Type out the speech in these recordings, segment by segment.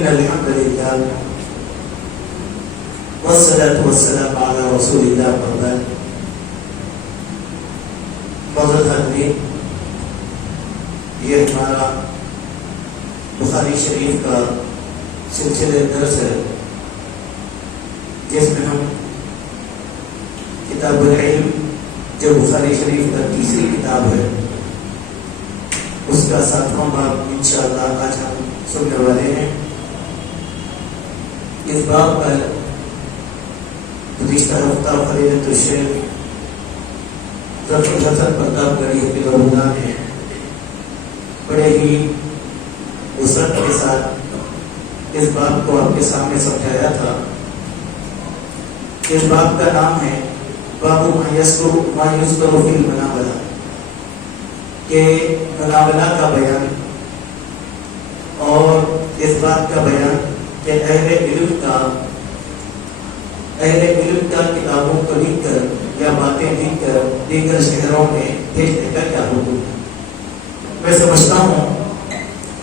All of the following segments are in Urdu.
إن الحمد لله والصلاة والسلام على رسول الله وبعد. معزز حاضرین، یہ ہمارا بخاری شریف کا سلسلہ درس ہے جس میں ہم کتاب العلم جو بخاری شریف کا تیسری کتاب ہے اس کا 7واں باب انشاءاللہ آج ہم سننے والے ہیں. اس باب پر گزشتہ ہفتہ فضیلت الشیخ ظفر الحسن پرتاپ گڑھی حفظہ اللہ نے بڑے ہی وسعت کے ساتھ اس باب کو آپ کے سامنے سمجھایا تھا. اس باب کا نام ہے باب ما یذکر فی المناولہ، کہ مناولہ کا بیان اور اس بات کا بیان کہ اہل علم کا کتابوں کو لکھ کر یا باتیں لکھ کر دیگر شہروں میں بھیجنے کا کیا حکم ہے. میں سمجھتا ہوں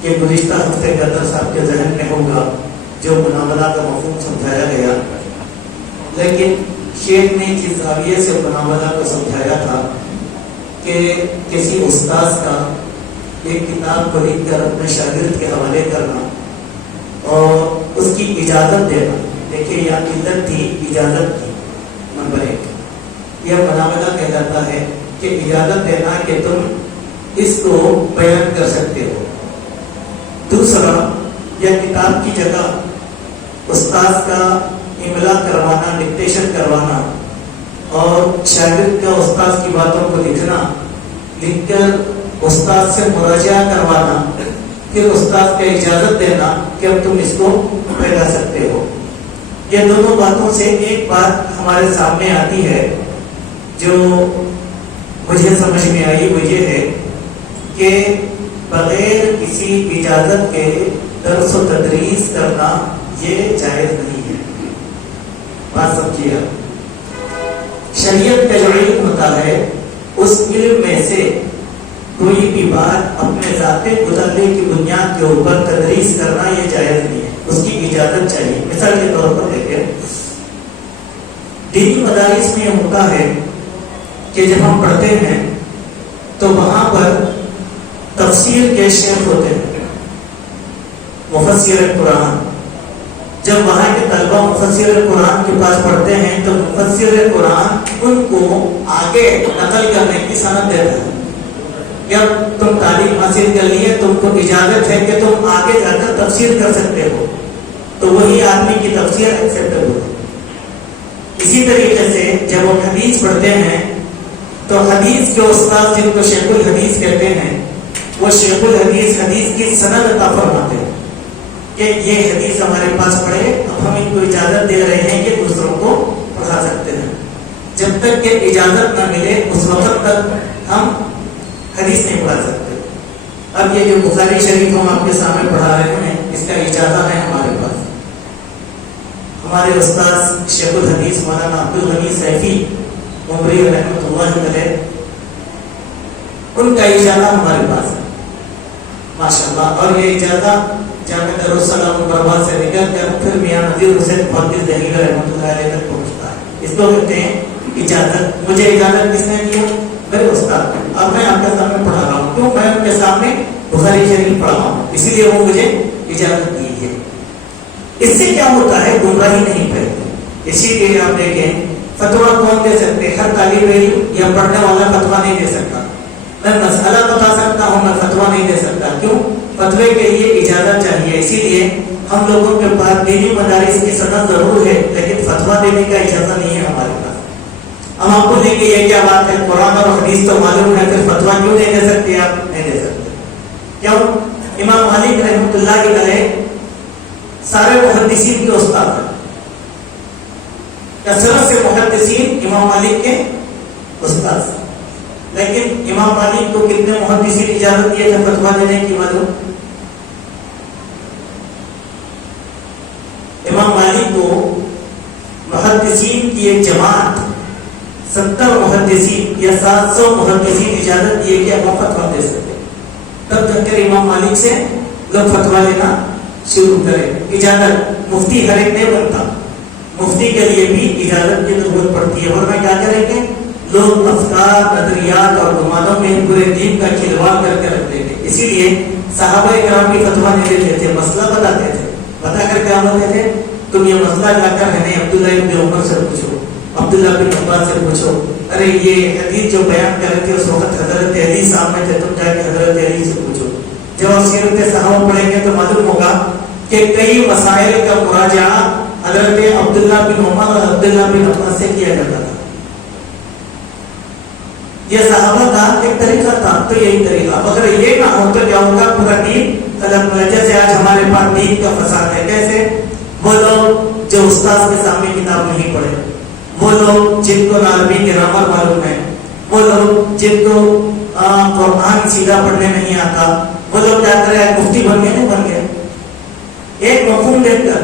کہ گزشتہ ہفتے کا درس آپ کے ذہن میں ہوگا جو مناولہ کا مفہوم سمجھایا گیا، لیکن شیخ نے جس زاویے سے مناولہ کو سمجھایا تھا کہ کسی استاذ کا ایک کتاب کو لکھ کر اپنے شاگرد کے حوالے کرنا اور اس کی اجازت دینا. دیکھیے یہاں علت تھی، اجازت تھی. نمبر 1 یہ مناولہ کہلاتا ہے کہ اجازت دینا کہ تم اس کو بیان کر سکتے ہو. دوسرا، یہ کتاب کی جگہ استاذ کا املا کروانا، ڈکٹیشن کروانا اور شاگرد کا استاذ کی باتوں کو لکھنا، لکھ کر استاذ سے مراجعہ کروانا، پھر استاذ کا اجازت دینا کہ اب تم اس کو پھیلا سکتے ہو. یہ دونوں باتوں سے ایک بات ہمارے سامنے آتی ہے جو مجھے سمجھ میں آئی، وہ یہ ہے کہ بغیر کسی اجازت کے درس و تدریس کرنا یہ جائز نہیں ہے. بات سمجھیے، شریعت کا جو علم ہوتا ہے اس علم میں سے کوئی بھی بات اپنے ذاتی مطالعے کی بنیاد کے اوپر تدریس کرنا یہ جائز نہیں ہے، اس کی اجازت چاہیے. مثال کے طور پر دیکھیں، دینی مدارس میں ہوتا ہے کہ جب ہم پڑھتے ہیں تو وہاں پر تفسیر کے شیخ ہوتے ہیں، مفسر قرآن. جب وہاں کے طلبہ مفسر قرآن کے پاس پڑھتے ہیں تو مفسر قرآن ان کو آگے نقل کرنے کی سند دیتا ہے. جب تم تعلیم حاصل کر لیے تم کو اجازت ہے کہ تم آگے جا کر تفسیر کر سکتے ہو، تو وہی آدمی کی تفسیر ایکسیپٹیبل ہوتی ہے. اسی طریقے سے جب وہ حدیث پڑھتے ہیں تو حدیث کے استاد جن کو شیخ الحدیث کہتے ہیں، وہ شیخ الحدیث حدیث کی سند عطا فرماتے ہیں کہ یہ حدیث ہمارے پاس پڑھے، اب ہم ان کو اجازت دے رہے ہیں کہ دوسروں کو پڑھا سکتے ہیں. جب تک کہ اجازت نہ ملے اس وقت تک ہم حدیث نہیں پڑھا سکتے. اب یہ جو بخاری شریف ہم آپ کے سامنے پڑھا رہے ہیں اس کا اجازت ہے ہمارے پاس. ہمارے استاد شیخ الحدیث مولانا عبدالغنی سیفی عمری رحمۃ اللہ علیہ، ان کا اجازت ہمارے پاس ہے ماشاءاللہ. اور یہ اجازت جامع دارالسلام برباد سے نکل کر پھر میاں نذیر حسین محدث دہلوی رحمۃ اللہ علیہ تک پہنچتا ہے. اس کو کہتے ہیں اجازت. مجھے اجازت کس نے دیا؟ میرے استاد. اب میں آپ کے سامنے پڑھا رہا ہوں، کیوں؟ میں ان کے سامنے بخاری شریف پڑھا ہوں، اسی لیے وہ مجھے اجازت دی ہے. اس سے کیا ہوتا ہے؟ گمراہی نہیں پھیلتی. اسی لیے آپ دیکھیں فتویٰ کون دے سکتے؟ ہر طالب علم یا پڑھنے والا فتویٰ نہیں دے سکتا. میں مسئلہ بتا سکتا ہوں، میں فتویٰ نہیں دے سکتا. کیوں؟ فتوے کے لیے اجازت چاہیے. اسی لیے ہم لوگوں کے پاس دینی مدارس کی سند ضرور ہے لیکن فتویٰ دینے کا اجازت نہیں ہے ہمارے پاس. ہم آپ کو لیں کہ یہ کیا بات ہے، قرآن اور حدیث تو معلوم ہے، پھر فتویٰ کیوں نہیں دے سکتے؟ آپ نہیں دے سکتے. کیوں؟ امام مالک رحمۃ اللہ علیہ سارے محدثین کے استاد ہیں، کثرت سے محدثین امام مالک کے استاد ہیں. لیکن امام مالک کو کتنے محدثین اجازت دیے تھے فتویٰ دینے کی؟ معلوم؟ امام مالک کو محدثین کی ایک جماعت 70 محدثین یا 700 محدثین اجازت دیے کہ ہم فتویٰ دے سکتے. تب جا کر امام مالک سے لوگ فتویٰ لینا شروع کرے. اجازت مفتی ہر ایک نہیں بنتا, مفتی کے لیے بھی اجازت کی ضرورت پڑتی ہے, ورنہ کیا کریں گے لوگ افکار, نظریات اور گمانوں میں پورے دین کا کھلواڑ کر کے رکھ دیں گے. اسی لیے صحابہ کرام بھی فتویٰ نہیں دیتے تھے, مسئلہ بتاتے تھے, بتا کر کیا بولتے تھے, تم یہ مسئلہ لا کر ہے نہیں عبداللہ ابن عمر سے پوچھو, عبداللہ بن عباس سے پوچھو. ارے یہ حدیث جو بیان کر رہے تھے اس وقت حضرت علی سامنے تھے, تم جا کے حضرت علی سے پوچھو. جب آپ سیرت صحابہ پڑھیں گے تو معلوم ہوگا کہ کئی مسائل کا مراجعہ حضرت عبداللہ بن عمر اور عبداللہ بن عباس سے کیا جاتا تھا. یہ صحابہ کا ایک طریقہ تھا, تو یہی طریقہ. اگر یہ نہ ہو تو کیا ہوگا, پورا دین قدم. جیسے آج ہمارے پاس دین کا فساد ہے. کیسے؟ وہ لوگ جو استاد کے سامنے کتاب نہیں پڑھے, وہ لوگ جن کو عربی گرامر معلوم ہے, وہ لوگ جن کو قرآن سیدھا پڑھنے نہیں آتا, وہ لوگ کیا کر رہے ہیں, مفتی بن گئے. نہیں بن گئے, ایک مفہوم دیکھ کر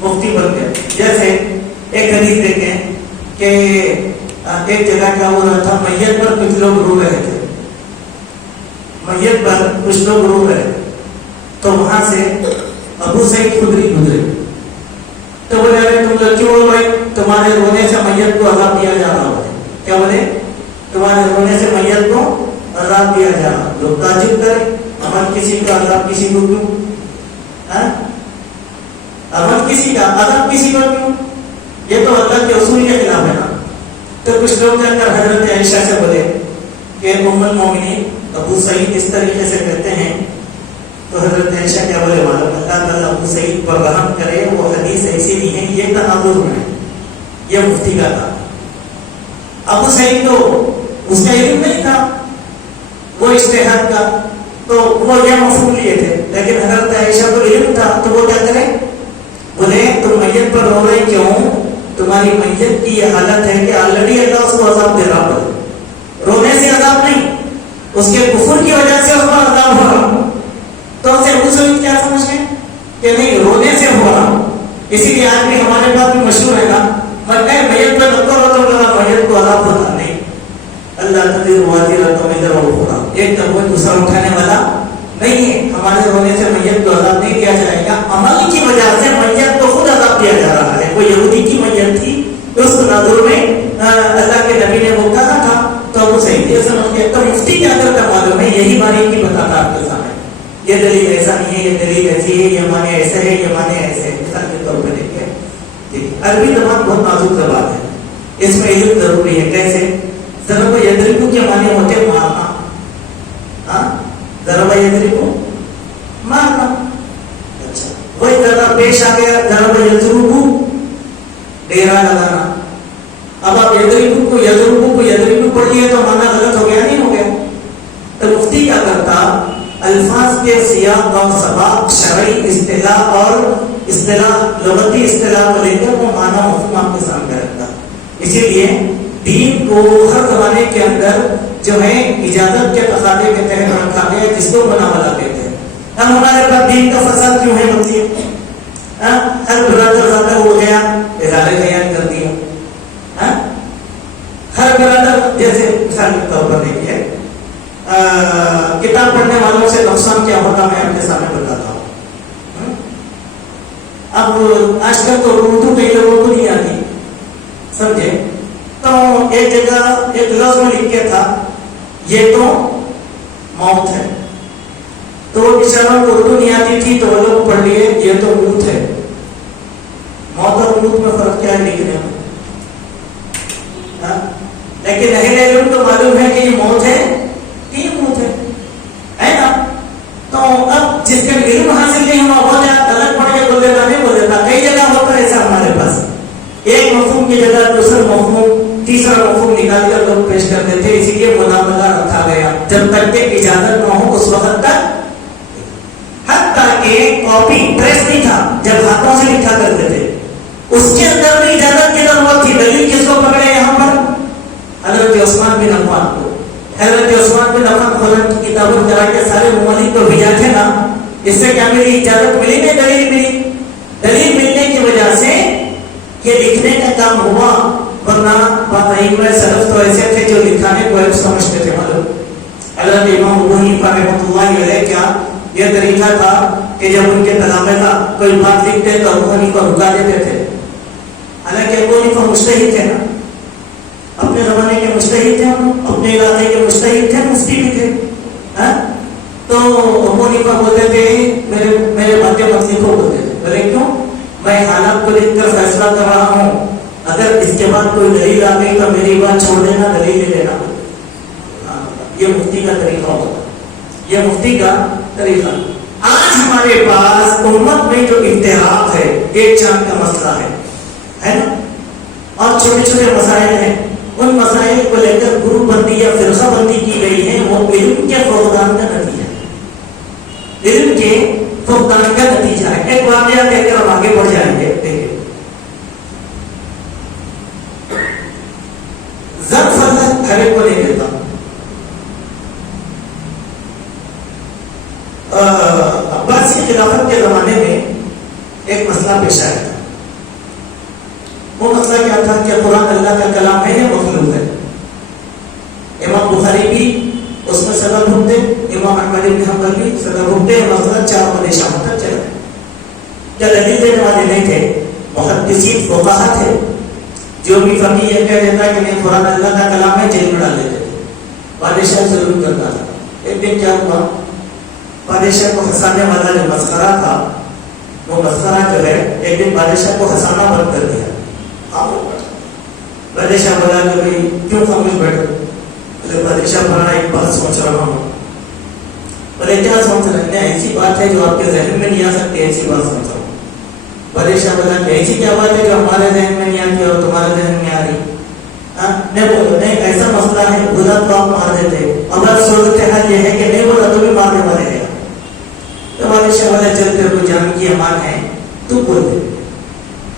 مفتی بن گئے. جیسے ایک حدیث دیکھیں کہ ایک جگہ کیا ہو رہا تھا, میت پر کچھ لوگ رو رہے تھے, میت پر کچھ لوگ رو رہے, تو وہاں سے ابو سعید خدری گزرے. تو بولے ارے تم لوگ کیوں رو رہے, تمہارے رونے سے میت کو عذاب دیا جا رہا ہے. کیا بولے, تمہارے رونے سے میت کو عذاب دیا جا رہا. لوگ تعجب کرے, عمل کسی کا عذاب کسی کو کیوں, عمل کسی کا عذاب کسی کو کیوں, یہ تو اللہ کے اصول کے خلاف ہے نا. تو کچھ لوگ جا کر حضرت عائشہ سے بولے کہ ام المومنین ابو سعید اس طریقے سے کہتے ہیں. تو حضرت عائشہ کیا بولے, معلوم اللہ تعالیٰ ابو سعید پر رحم کرے, وہ حدیث ایسی نہیں ہے, یہ تناظر ہے, یہ مفتی کا تھا. ابو سعید تو اس کا علم نہیں تھا, وہ اجتہاد کا, تو وہ یہ مفہوم لیے تھے. لیکن حضرت عائشہ کو علم تھا, تو وہ کیا کرے, بولے تم میت پر رو رہے کیوں, تمہاری میت کی یہ حالت ہے کہ آلریڈی اللہ اس کو عذاب دے رہا ہے. رونے سے عذاب نہیں, اس کے کفر کی وجہ سے اس کو عذاب ہو رہا. تو اسے ابو سعید کیا سمجھتے ہیں کہ نہیں رونے سے ہو رہا. اسی لیے آج بھی ہمارے پاس بھی مشہور ہے نا, میں میت پر نکو رو تو لگا میت کو عذاب ہوتا نہیں. اللہ تدیر واتی راتوں میں ادھر ہو رہا, ایک تبوت دوسرا اٹھانے والا نہیں ہے. ہمارے رونے سے میت کو عذاب نہیں دیا جائے گا, عمل کی وجہ سے میت کو خود عذاب دیا جا رہا ہے. کوئی یہودی کی میت تھی, اس تناظر میں اللہ کے نبی نے وہ کہا تھا, تو ابو سعید یہ سمجھ گئے. تو مفتی کیا کرتا معلوم ہے, یہی باریکی بتاتا آپ کے سامنے, یہ دلیل ایسا نہیں ہے, یہ دلیل ایسی ہے, یہ معنی ایسے ہے, یہ معنی ایسے ہے. مثال کے طور پہ دیکھیے, عربی زبان بہت نازک زبان ہے, اس میں علم ضروری ہے. کیسے, ضرب یضرب کے معنی ہوتے مارنا, ضرب یضرب مارنا. اچھا, وہی ذرا پیش آ گیا ضرب یضرب ڈیرا لگانا. اب آپ یضرب کو پڑھ لیے تو معنی غلط ہو گیا, نہیں ہو گیا. تو مفتی کیا کرتا, الفاظ کے سیاق اور سباق, شرعی اصطلاح اور اصطلاح لغتی اصطلاح کو لے کر وہ معنی مفہوم آپ کے سامنے رکھتا. اسی لیے دین کو ہر زمانے کے اندر جو ہے اجازت کے تقاضے کے تحت رکھا گیا, جس کو مناولا کہتے ہیں. ہم ہمارے پاس دین کا فساد کیوں ہے بتائیے. ہر برادر زیادہ ہو گیا, ادارے بیان کر دیا. ہر برادر, جیسے مثال کے طور پر دیکھیے, کتاب پڑھنے والوں سے نقصان کیا ہوتا میں آپ کے سامنے بتاتا ہوں. اب آج کل تو اردو کئی لوگوں کو نہیں آتی, سمجھے, تو ایک جگہ ایک لفظ میں لکھ کے تھا یہ تو موت ہے, تو وہ بیچاروں کو اردو نہیں آتی تھی, تو وہ لوگ پڑھ لیے یہ تو موت ہے. موت اور موت میں فرق کیا ہے لکھنے میں, لیکن اہل علم کو معلوم ہے کہ یہ موت ہے کہ یہ موت ہے نا. تو اب جس کا علم حاصل نہیں ہوا وہ غلط پڑھ کے بول دیتا, نہیں بول دیتا. کئی جگہ ہوتا ہے ایسا ہمارے پاس, ایک مفہوم کی جگہ دوسرا مفہوم, تیسرا مفہوم نکال کر لوگ پیش کرتے تھے. اسی لیے مناظرہ رکھا گیا جب تک کہ اجازت نہ ہو اس وقت تک. حتیٰ کہ کاپی پریس نہیں تھا, جب ہاتھوں سے لکھا کرتے تھے, اس کے اندر بھی اجازت کی ضرورت تھی. دلیل کس کو پکڑے یہاں پر, حضرت عثمان بن عفان کو. حضرت عثمان بن عفان قرآن کی کتابوں کرا کے سارے ممالک کو بھیجا تھے نا, اس سے کیا ملی, اجازت ملی نہیں, دلیل ملی. دلیل ملنے کی وجہ سے یہ لکھنے کا کام ہوا, ورنہ ائمہ سلف تو ایسے تھے جو لکھانے کو عیب سمجھتے تھے. معلوم حضرت امام ابو حنیفہ رحمۃ اللہ علیہ کیا یہ طریقہ تھا کہ جب ان کے تلامذہ کوئی بات لکھتے تو ابو حنیفہ رکا دیتے تھے، حالانکہ ابو حنیفہ مجتہد تھے نا، اپنے زمانے کے مجتہد تھے، اپنے علاقے کے مجتہد تھے، مفتی بھی تھے. تو ابو حنیفہ بولتے تھے میرے باتیں مت لکھو، بولتے تھے. بولے کیوں؟ میں حالات کو دیکھ کر فیصلہ کر رہا ہوں، اگر اس کے بعد کوئی دلیل آ گئی تو میری بات چھوڑ دینا، دلیل لے لینا. یہ مفتی کا طریقہ ہوتا، یہ مفتی کا طریقہ. آج ہمارے پاس امت میں جو افتراق ہے، ایک چاند کا مسئلہ ہے نا، اور چھوٹے چھوٹے مسائل ہیں، ان مسائل کو لے کر گروپ بندی یا فرقہ بندی کی گئی ہے. وہ علم کے فقدان کا نتیجہ ہے، علم کے فقدان کا نتیجہ ہے. ایک واقعہ کہہ کر ہم آگے بڑھ جائیں گے. دیکھیں ضرب فرض ہر ایک کو نہیں دیتا. عباسی خلافت کے زمانے میں ایک مسئلہ پیش آیا تھا. وہ مسئلہ کیا تھا کہ قرآن اللہ کا کلام ہے یا مخلوق ہے. امام بخاری بھی اس میں صدر ڈھونڈتے، امام احمد بن حنبل بھی صدر ڈھونڈتے. مسئلہ 4 بجے شام تک چلا. کیا دلیل دینے والے نہیں تھے، محدثین فقہا تھے. جو بھی فقیہ یہ کہہ دیتا کہ نہیں قرآن اللہ کا کلام ہے، جیل میں ڈال دیتے تھے. بادشاہ ضرور کرتا تھا. ایک دن کیا ہوا، بادشاہ کو ہنسانے والا جو مسخرہ تھا، وہ مسخرہ جو ہے ایک دن بادشاہ کو ہنسانا بند کر دیا. بادشاہ بولا کہ بھائی کیوں خاموش بیٹھے؟ بولے بادشاہ بنا ایک بات سوچ رہا ہوں. بولے کیا سوچ رہے ہیں؟ ایسی بات ہے جو آپ کے ذہن میں نہیں آ سکتی، ایسی بات سوچ رہا ہوں. بادشاہ بولا کہ ایسی کیا بات ہے جو ہمارے ذہن میں نہیں آتی اور تمہارے ذہن میں آ رہی؟ نہیں بولو، نہیں ایسا مسئلہ ہے، بولا تو آپ مار دیتے، اگر صورتحال یہ ہے کہ نہیں بولا تو بھی مارنے والے ہیں. تو بادشاہ بولا چل تیرے کو جان کی امان ہے، تو بول دے.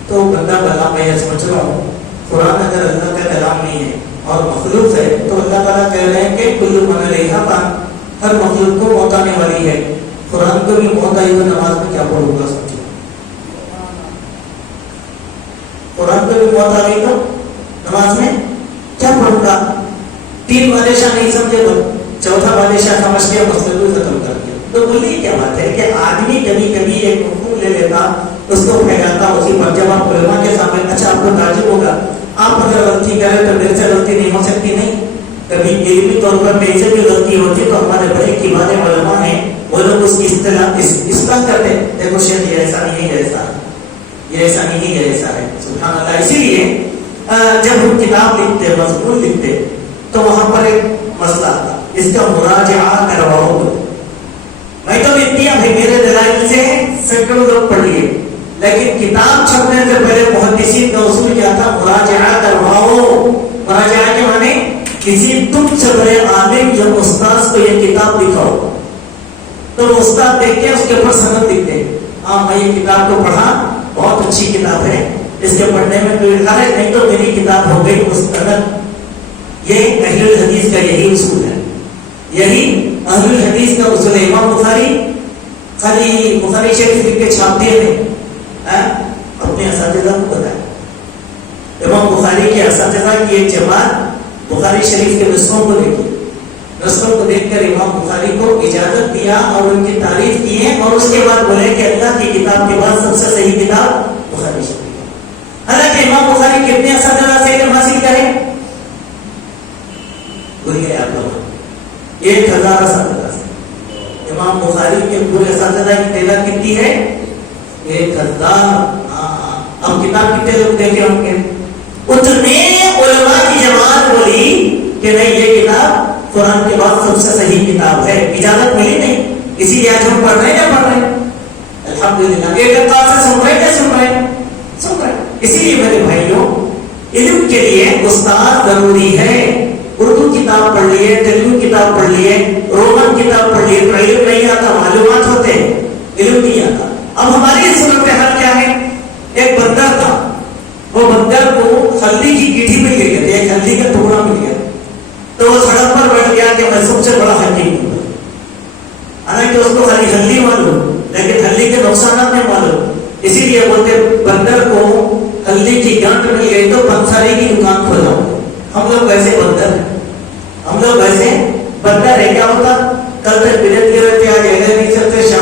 تو بندہ بلا میں یہ سمجھ رہا ہوں قرآن اگر اللہ کا کلام نہیں ہے اور مخلوق ہے تو اللہ تعالیٰ کہہ رہے ہیں کہ کل من علیہا فان، ہر مخلوق کو موت آنے والی ہے. قرآن کو بھی موت آئی تو نماز میں کیا پڑھوں گا؟ سمجھو قرآن کو بھی موت آ گئی تو نماز میں کیا پڑھوں گا؟ 3 بادشاہ نہیں سمجھے تو 4تھا بادشاہ سمجھ کے مسئلے کو ختم کر دیا. تو بولیے کیا بات ہے کہ آدمی کبھی کبھی ایک مفہوم لے لیتا، اس کو پھیلاتا، اسی پر جب آپ علماء کے سامنے، اچھا آپ کو تعجب ہوگا، آپ اگر غلطی کریں تو میرے سے غلطی نہیں ہو سکتی. نہیں، کبھی علمی طور پر میرے سے بھی غلطی ہوتی تو ہمارے بڑے کبار علماء ہیں، وہ لوگ اس کی اصلاح کرتے ہیں. دیکھو شیخ یہ ایسا نہیں ہے، ایسا یہ ایسا نہیں ہے، ایسا ہے. سبحان اللہ. اسی لیے جب ہم کتاب لکھتے، مضمون لکھتے تو وہاں پر ایک مسئلہ آتا، اس کا مراجعہ کرواؤ. میں تو لکھتی ہوں بھائی میرے دلائل سے سینکڑوں لوگ پڑھ لیے، لیکن کتاب چھپنے سے پہلے محدثین کا اصول کیا تھا؟ مراجعہ کرواؤ. مراجعہ کے معنی کسی تم سے بڑے عالم یا استاذ کو یہ کتاب دکھاؤ تو استاد دیکھ کے اس کے اوپر سند لکھتے، ہاں میں یہ کتاب کو پڑھا، بہت اچھی کتاب ہے، اس کے پڑھنے میں کوئی حرج نہیں، تو میری کتاب ہو گئی مستند. یہ اہل الحدیث کا یہی اصول ہے، یہی اہل الحدیث کا اصول ہے. امام بخاری خالی بخاری شریف لکھ کے چھاپ دیے تھے، اپنے اساتذہ کو بتایا. امام بخاری کے اساتذہ کی ایک جماعت بخاری شریف کے نسخوں کو دیکھی، نسخوں کو دیکھ کر امام بخاری کو اجازت دیا اور ان کی تعریف کی ہے، اور اس کے بعد بولے کہ اللہ کی کتاب کے بعد سب سے صحیح کتاب بخاری شریف. حالانکہ امام بخاری کتنے اساتذہ سے علم حاصل کریں؟ بولیے آپ لوگ 1000 اساتذہ سے. امام بخاری کے پورے اساتذہ کی تعداد کتنی ہے؟ 1000. اب کتاب کتنے لوگ دیکھے ہوں گے؟ اتنے علماء کی جماعت بولی کہ نہیں یہ کتاب قرآن کے بعد سب سے صحیح کتاب ہے. اجازت ملی نہیں، اسی لیے آج ہم پڑھ رہے ہیں یا پڑھ رہے ہیں؟ الحمدللہ. ایک انداز سے سن رہے ہیں، سن رہے ہیں، سن رہے ہیں. اسی لیے میرے بھائیوں، علم کے لیے استاد ضروری ہے. اردو کتاب پڑھ لیے، تیلگو کتاب پڑھ لیے، رومن کتاب پڑھ لیے تو علم نہیں آتا، معلومات ہوتے، علم نہیں آتا. اب ہماری صورتحال کیا ہے؟ ایک بندر تھا، وہ بندر کو ہلدی کی گیٹھی مل گئی تھی، ایک ہلدی کا ٹکڑا مل گیا، تو وہ سڑک پر بیٹھ گیا کہ میں سب سے بڑا ہلدی ہوں. حالانکہ اس کو خالی ہلدی معلوم، لیکن ہلدی کے نقصانات نہیں معلوم. اسی لیے بولتے بندر کو ہلدی کی گانٹ مل گئی تو پنساری کی دکان کھولا. ہم لوگ ویسے بندر ہیں، ہم لوگ ویسے بندر ہے. کیا ہوتا؟ کل تک بدعت کے رہتے، آج اہل نہیں سکتے، شام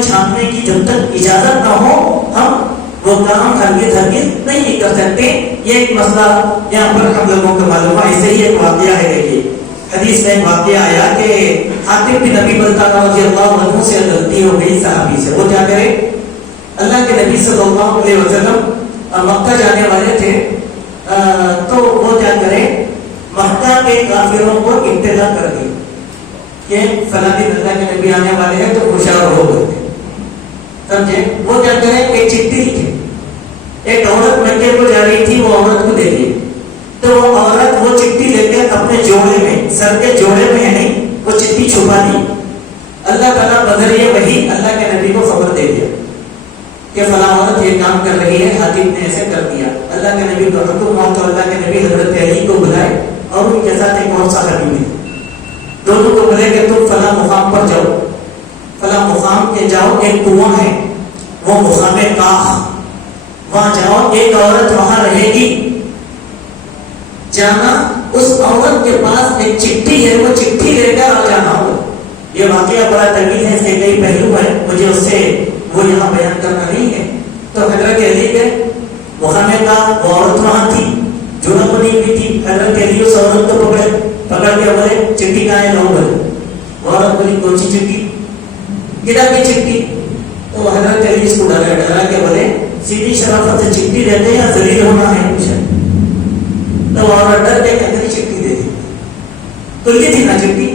میں جھانکنے کی جب تک اجازت نہ ہو ہم وہ کام ہرگز نہیں کر سکتے. یہ ایک مسئلہ یہاں پر ہم لوگوں کو معلوم ہے. ایسے ہی ایک واقعہ ہے. دیکھیے حدیث میں ایک واقعہ آیا کہ حاتم بن ابی بلتعہ رضی اللہ عنہ سے غلطی ہو گئی صحابی سے. وہ کیا کرے, اللہ کے نبی صلی اللہ علیہ وسلم مکہ جانے والے تھے, تو وہ کیا کرے, مکہ کے کافروں کو اطلاع کر دی کہ فلاں دن اللہ کے نبی آنے والے ہیں تو ہوشیار ہو گئے. سمجھے, وہ کیا کرے, ایک چٹھی لکھے. ایک عورت مکے کو جا رہی تھی, وہ عورت کو دے دی. تو وہ عورت وہ چٹھی لے کے اپنے جوڑے میں, سر کے جوڑے میں نہیں, وہ چٹھی چھپا دی. اللہ تعالیٰ بذریعہ وحی اللہ کے نبی کو خبر دے دیا کہ فلاں عورت یہ کام کر رہی ہے, حاتم نے ایسے کر دیا. اللہ کے نبی کو حکم ہوا تو اللہ کے نبی حضرت علی کو بلائے اور ان کے ساتھ ایک اور صحابی بھی. دونوں کو بولے کہ تم فلاں مقام پر جاؤ, فلاں مقام کے جاؤ, ایک کنواں ہے وہ مقام کاخ, وہاں جاؤ, ایک عورت وہاں رہے گی. جانا, اس عورت کے پاس ایک چٹھی ہے, وہ چٹھی لے کر آ جانا ہو. یہ واقعہ بڑا طویل ہے, اس کے کئی پہلو ہیں, مجھے اس سے وہ یہاں بیان کرنا نہیں ہے. تو حضرت علی کے مقام کا وہ عورت وہاں تھی, جڑا کو نہیں ہوئی تھی. حضرت علی اس عورت کو پکڑ کے بولے چٹھی کہاں ہے, لو بولے. عورت بولی کون سی چٹھی, کدھر کی چٹھی. تو حضرت علی اس کو ڈرا کے بولے سیدھی شرافت سے چٹھی دیتے یا ذلیل ہونا ہے کچھ. تو عورت ڈر کے کہتے چٹھی دے دی. کلی تھی نا چٹھی,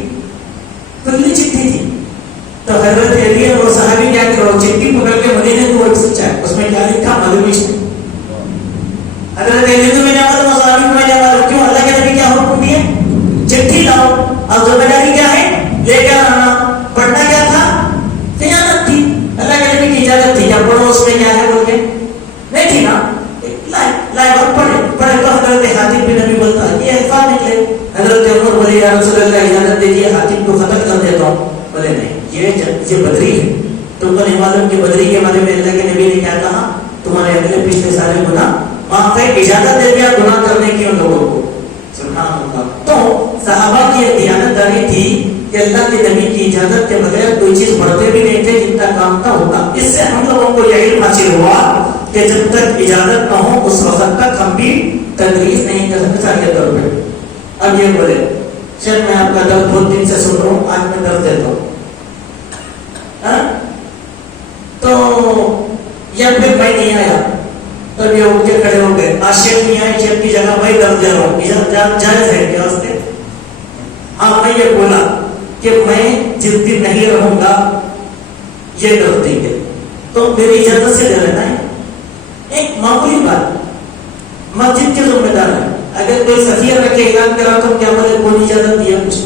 کلی چٹھی تھی. تو حضرت علی اور صحابی کیا کرو, چٹھی پکڑ کے مدینے کو سچا ہے, اس میں کیا لکھا, مدوش. حضرت علی میں جانا تو صحابی میں جانا, کیوں, اللہ کے نبی کیا حکم دیے, چٹھی لاؤ. اب ذمہ داری کیا ہے, لے کر آنا. پڑھنا کیا تھا, خیانت تھی. اللہ کے نبی کی اجازت تھی, کیا پڑھو اس میں کیا ہے بول کے, نہیں تھی نا, لائے اور پڑھے تو حضرت حاتم بن ابی بلتعہ یہ الفاظ نکلے. حضرت عمر بولے یا رسول اللہ اجازت دیجیے, حاتم کو قتل کر دیتا ہوں. بولے نہیں, یہ بدری ہے, تم کو نہیں معلوم کہ بدری کے بارے میں اللہ کے نبی نے کیا کہا, تمہارے اگلے پچھلے سارے گناہ معاف ہے. اجازت دے دیا گناہ کرنے کی ان لوگوں کو. سبحان اللہ. تو صحابہ کی ایک دیانتداری تھی کہ اللہ کے نبی کی اجازت کے بغیر کوئی چیز پڑھتے بھی نہیں تھے, جتنا کام کا ہوتا. اس سے ہم لوگوں کو یہ علم حاصل ہوا کہ جب تک اجازت نہ ہو اس وقت تک ہم بھی تدریس نہیں کر سکتے چاہیے طور پہ. اب یہ بولے شاید میں آپ کا درد بہت دن سے سن رہا ہوں, آج میں درد دیتا ہوں. تو یا پھر میں نہیں آیا, تب یہ اٹھ کے کھڑے ہو گئے, آج شیخ نہیں آئے, شیخ کی جگہ میں درد دے رہا ہوں, جائز ہے کیا اس نے. ہاں میں یہ بولا کہ میں جس دن نہیں رہوں گا یہ درد دیں گے, تو میری اجازت سے لے لینا ہے. ایک معمولی بات, مسجد کے ذمہ دار ہے. اگر کوئی سفیر رکھ کے اعلان کرا تو کیا بولے کون اجازت دیا کچھ,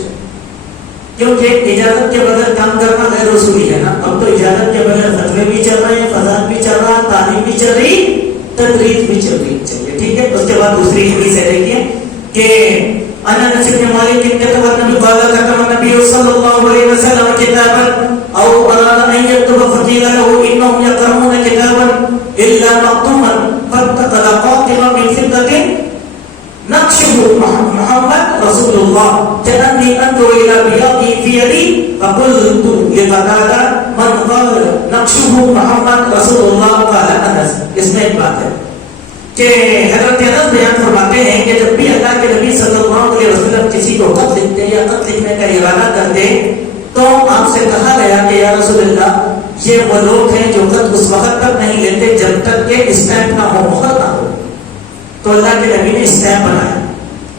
کیونکہ اجازت کے بغیر کام کرنا غیر رسولی ہے نا. اب تو اجازت کے بغیر فتوے بھی چل رہے ہیں, فساد بھی چل رہا, تعلیم بھی چل رہی, تدریس بھی چل رہی. چلیے ٹھیک ہے. اس کے بعد دوسری حدیث ہے, دیکھیے کہ انس بن مالک كتب النبي قال كتب النبي صلى الله عليه وسلم كتابا او اراد ان يكتب فقيل له انهم يقرؤون كتابا الا مكتوبا فاتخذ قاطرا من فضة نقشه محمد رسول الله كأني انظر الى بياضه في يدي فقلت لقتادة من قال نقشه محمد رسول الله قال انس. اس میں ایک بات ہے کہ حضرت انس بیان فرماتے ہیں کہ جب بھی اللہ کے نبی صلی اللہ علیہ وسلم کسی کو خط لکھتے یا خط لکھنے کا ارادہ کرتے تو آپ سے کہا گیا کہ یا رسول اللہ یہ وہ لوگ ہیں جو خط اس وقت تک نہیں لیتے جب تک کہ اسٹیمپ نہ ہو, مہر نہ ہو. تو اللہ کے نبی نے اسٹیمپ بنایا,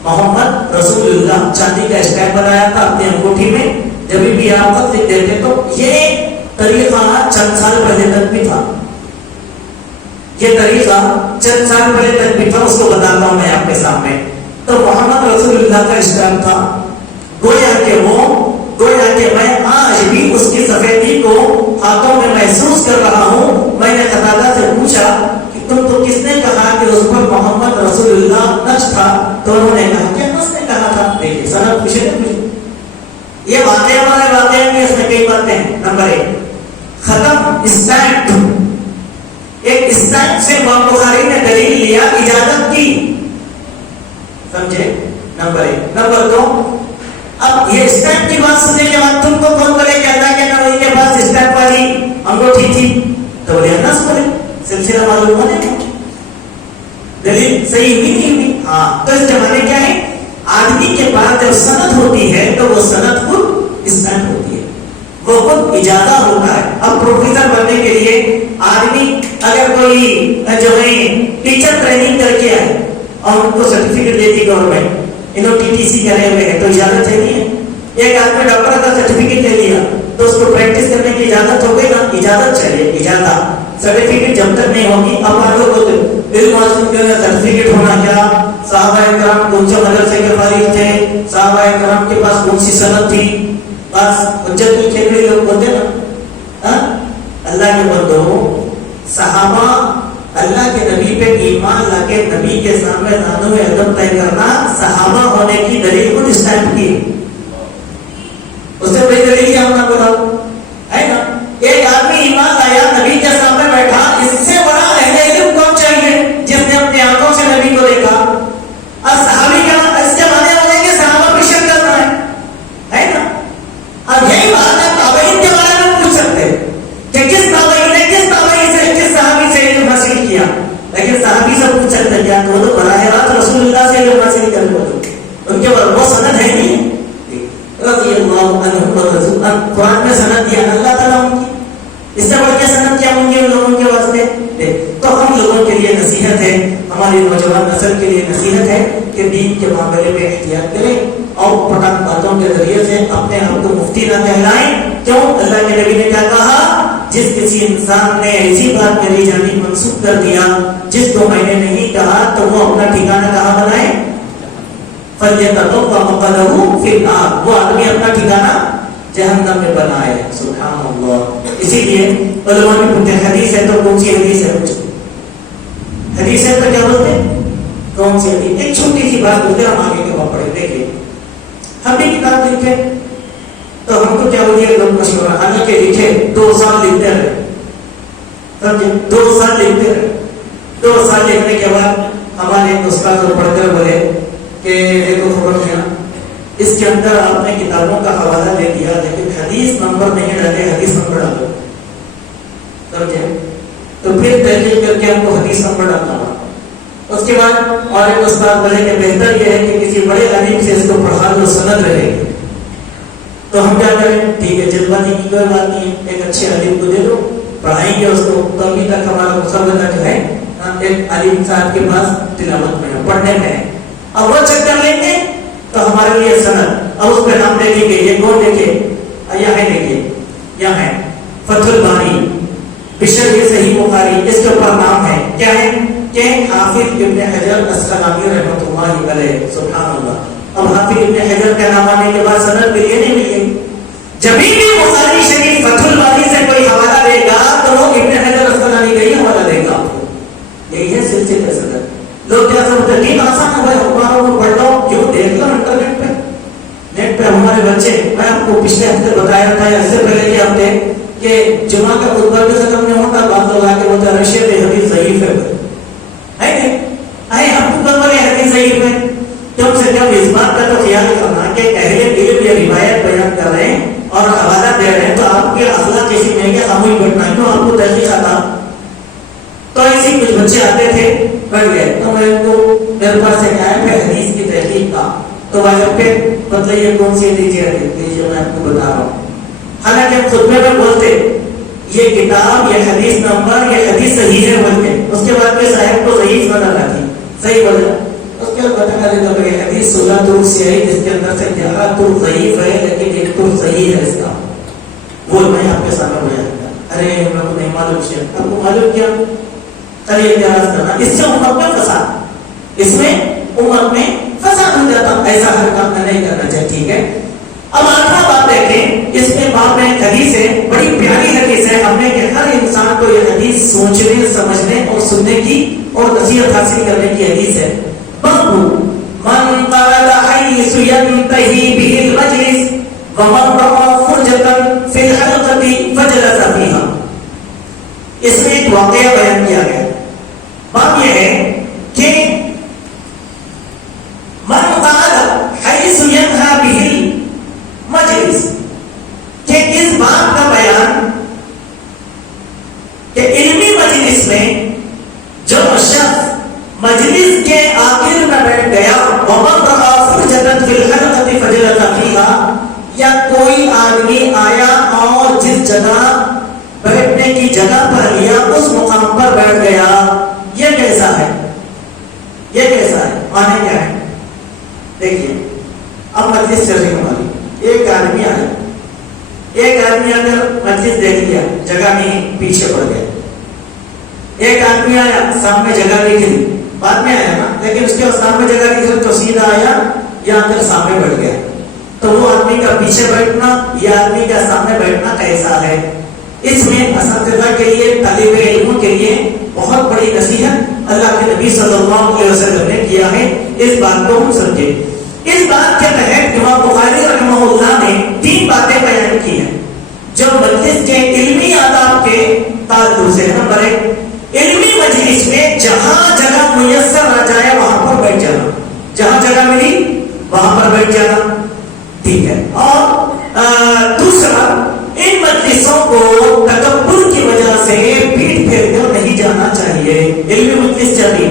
محمد رسول اللہ, چاندی کا اسٹیمپ بنایا تھا اپنی انگوٹھی میں. جب بھی آپ خط لکھ دیتے تو یہ طریقہ چند سال پہلے تک بھی تھا, یہ طریقہ چند سال پہلے تک بھی تھا. اس کو بتاتا ہوں میں آپ کے سامنے. تو محمد رسول اللہ کا اسٹیمپ تھا. گویا کہ میں آج بھی اس کی سفیدی کو ہاتھوں میں محسوس کر رہا ہوں. میں نے قتادہ سے پوچھا کہ تم تو کس نے کہا کہ اس پر محمد رسول اللہ نقش تھا, تو انہوں نے کہا کہ انس نے کہا تھا. دیکھیے سند پوچھے نا کچھ, یہ واقعہ ہمارے واقعہ میں اس میں کئی باتیں ہیں. نمبر 1 ختم اسٹیمپ, ایک اسٹیمپ سے امام بخاری نے دلیل لیا, اجازت کی, سمجھے. نمبر 1. نمبر 2 اب یہ اسٹیمپ کی بات سننے کے بعد تم کو کون کرے کہ اللہ کے نبی کے پاس اسٹیمپ والی انگوٹھی ہوتی تھی تو بولے انس بولے سلسلہ معلوم ہونے کا دلیل صحیح ہوئی نہیں ہوئی. ہاں تو اس زمانے کیا ہے آدمی کے پاس جب سند ہوتی ہے تو وہ سند خود اسٹمپ ہوتی ہے, وہ خود اجازہ ہوتا ہے. اب پروفیسر بننے کے لیے آدمی اگر کوئی جو ہے ٹیچر ٹریننگ کر کے آئے اور ان کو سرٹیفکیٹ دیتی گورنمنٹ, انہوں TTC کرے ہوئے ہیں تو اجازت چاہیے. ایک آدمی ڈاکٹر کا سرٹیفکیٹ لے لیا تو اس کو پریکٹس کرنے کی اجازت ہو گئی نا, اجازت چاہیے. اجازت سرٹیفکیٹ جب تک نہیں ہوگی. اب آپ لوگ علم حاصل کرنے سرٹیفکیٹ ہونا کیا, صحابہ کرام کون سے مدرسے کے فارغ تھے, صحابہ کرام کے پاس کون سی سند تھی, بس حجت الکبری لوگ بولتے نا. اللہ کے بندو صحابہ اللہ کے نبی پہ ایمان لا کے نبی کے سامنے دانوں میں ادب طے کرنا صحابہ ہونے کی دلیل کو اسٹمپ کی. اس سے بڑی دلیل کیا ہونا بتاؤ ہے نا. ایک آدمی ایمان لایا نبی کے سامنے بیٹھا, اس سے بڑا اہل علم کون چاہیے جس نے اپنی آنکھوں سے نبی کو دیکھا. اور صحابی کا اس کے معنی ہونے کے صحابہ بھی شک کرنا ہے نا. اب یہی بات ہے تابعین کے بارے میں پوچھ سکتے کہ کس تابعی نے کس تابعی سے کس صحابی سے علم حاصل کیا, لیکن صحابی سے پوچھ سکتے کیا تو وہ تو براہ راست رسول اللہ سے علم حاصل کر لو, ان کے وہ سند ہے نہیں رضی اللہ عنہ. قرآن میں سند دیا اللہ تعالیٰ ان کی, اس سے بڑھ کے سند کیا ہوں گے ان لوگوں کے واسطے. تو ہم لوگوں کے لیے نصیحت ہے, ہماری نوجوان نسل کے لیے نصیحت ہے کہ دین کے معاملے میں احتیاط کریں اور پٹک باتوں کے ذریعے سے اپنے آپ کو مفتی نہ کہلائیں. کیوں اللہ کے نبی نے کیا کہا, جس کسی انسان نے ایسی بات میری جانب منسوخ کر دیا جس کو میں نے نہیں کہا تو وہ اپنا ٹھکانہ کہاں بنائے, فَلْيَتَبَوَّأْ مَقْعَدَهُ فِي النَّارِ, وہ آدمی اپنا ٹھکانہ جہنم میں بنائے. سبحان اللہ. اسی لیے علماء نے پوچھا حدیث ہے تو کون سی حدیث ہے, حدیث ہے تو کیا بولتے کون سی حدیث. ایک چھوٹی سی بات بولتے ہم آگے کے بعد پڑھے. دیکھیے ہم بھی کتاب لکھے تو ہم کو کیا بولیے لوگ مشورہ, حالانکہ لکھے 2 سال لکھتے رہے, سمجھے 2 سال لکھتے رہے. 2 سال لکھنے کے بعد ہمارے استاد کو پڑھ کر بولے کہ دیکھو خبر ہے اس کے اندر آپ نے کتابوں کا حوالہ دے دیا لیکن حدیث نمبر نہیں ڈالے, حدیث نمبر ڈالو. سمجھے, تو پھر تحقیق کر کے ہم کو حدیث نمبر ڈالنا پڑا. اس کے بعد اور ایک استاد بولے کہ بہتر یہ ہے کہ کسی بڑے عالم سے اس کو پڑھا دو, سند رہے گی. تو ہم کیا کریں, ٹھیک ہے جلد بازی کی کوئی بات نہیں ہے, ایک اچھے عالم کو دے دو, پڑھائیں گے اس کو. تو ابھی تک ہمارا مسابقہ جو ہے ایک عالم صاحب کے پاس تلاوت میں ہے, پڑھنے میں ہے. اب وہ چیک کر لیں گے تو ہمارے لیے سند, اب اس پہ نام دیکھیں گے, یہ کون دیکھے, یہاں ہے دیکھیے, یہاں ہے فتح الباری بشرح صحیح بخاری, اس کے اوپر نام ہے کیا ہے کہ حافظ ابن حجر اسقلانی رحمۃ اللہ علیہ. سبحان اللہ. اب حافظ ابن حجر کا نام آنے کے بعد سند ملیے نہیں ملیے. جب بھی بخاری شریف فتح الباری سے کوئی حوالہ دے گا تو وہ ابن حجر اسقلانی کا ہی حوالہ دے گا. یہی ہے سلسلے کا سند. لوگ کیا سمجھتے ہیں دین آسان ہے, اخباروں کو پڑھ لو, کیوں دیکھ لو انٹرنیٹ پہ. نیٹ پہ ہمارے بچے, میں آپ کو پچھلے ہفتے بتایا تھا یا اس سے پہلے کے ہفتے کہ جمعہ کا خطبہ بھی ختم نہیں ہوتا, بعض لوگ آ کے بولتے ہیں رشید حدیث ضعیف ہے نہیں ہم کو کل والے حدیث ضعیف ہے. تم سے جب اس بات کا تو خیال کرنا کہ اہل علم یہ روایت بیان کر رہے ہیں اور حوالہ دے رہے ہیں تو آپ کے اخلاق کسی میں کہ خاموش بیٹھنا ہے, کیوں آپ کو تحقیق آتا. تو ایسے کچھ بچے آتے تھے پڑھ گئے, تو میں ان کو میرے پاس ایک آیا ہے حدیث کی تحقیق کا, تو بھائی پہ بتائیے کون سی دیجیے دیجیے میں آپ کو بتا رہا ہوں. حالانکہ ہم خطبے میں بولتے یہ کتاب یہ حدیث نمبر یہ حدیث صحیح ہے بولتے, اس کے بعد کے صاحب کو صحیح نظر آتی صحیح بول رہا, اس کے بعد بتا دیتا کہ یہ حدیث 16 طرق سے ہے جس کے اندر سے 11 طرق ضعیف ہے لیکن ایک طرق صحیح ہے اس کا, وہ میں آپ کے سامنے بیان کرتا. ارے میں کو نہیں معلوم ہے, آپ کو معلوم کیا چلیے اعتراض کرنا, اس سے امت میں فساد, اس میں امت میں فساد ہو جاتا, ایسا ہر کام نہیں کرنا چاہیے. ٹھیک ہے. اب 8واں بات دیکھیں, اس میں باب میں حدیث ہے, بڑی پیاری حدیث ہے. ہم نے کہ ہر انسان کو یہ حدیث سوچنے سمجھنے اور سننے کی اور نصیحت حاصل کرنے کی حدیث ہے. باب من قال حيث ينتهي به المجلس ومن رأى فرجة في الحلقة فجلس فيها. اس میں ایک واقعہ بیان کیا گیا. بات یہ ہے کہ من قال حيث ينتهى به المجلس, کہ اس بات کا بیان بیٹھ گیا، یہ کیسا ہے؟ یہ کیسا ہے؟ مانے کیا ہے؟ دیکھیے اب مجلس چل رہی ہماری، ایک آدمی آیا، ایک آدمی آ کر مجلس دیکھ لیا، جگہ نہیں، پیچھے پڑ گیا. ایک آدمی آیا، سامنے جگہ دکھ لی، بعد میں آیا نا، لیکن اس کے سامنے جگہ دکھ لی تو سیدھا آیا یا اندر سامنے بیٹھ گیا. تو وہ آدمی کا پیچھے بیٹھنا یا آدمی کا سامنے بیٹھنا کیسا ہے؟ اس میں اساتذہ کے لیے، طالب علموں کے لیے بہت بڑی نصیحت اللہ کے نبی صلی اللہ علیہ وسلم نے کیا ہے. اس بات کو ہم سمجھے. اس بات کے تحت امام بخاری رحمہ اللہ نے 3 باتیں بیان کی ہیں جو مجلس کے علمی آداب کے تعلق سے. نمبر 1، علمی مجلس میں جہاں جگہ میسر آ جائے وہاں پر بیٹھ جانا، جہاں جگہ ملی وہاں پر بیٹھ جانا، ٹھیک ہے. اور دوسرا، ان مجلسوں کو تکبر کی وجہ سے پیٹ پھیر کر نہیں جانا چاہیے. علمی مجلس چل رہی،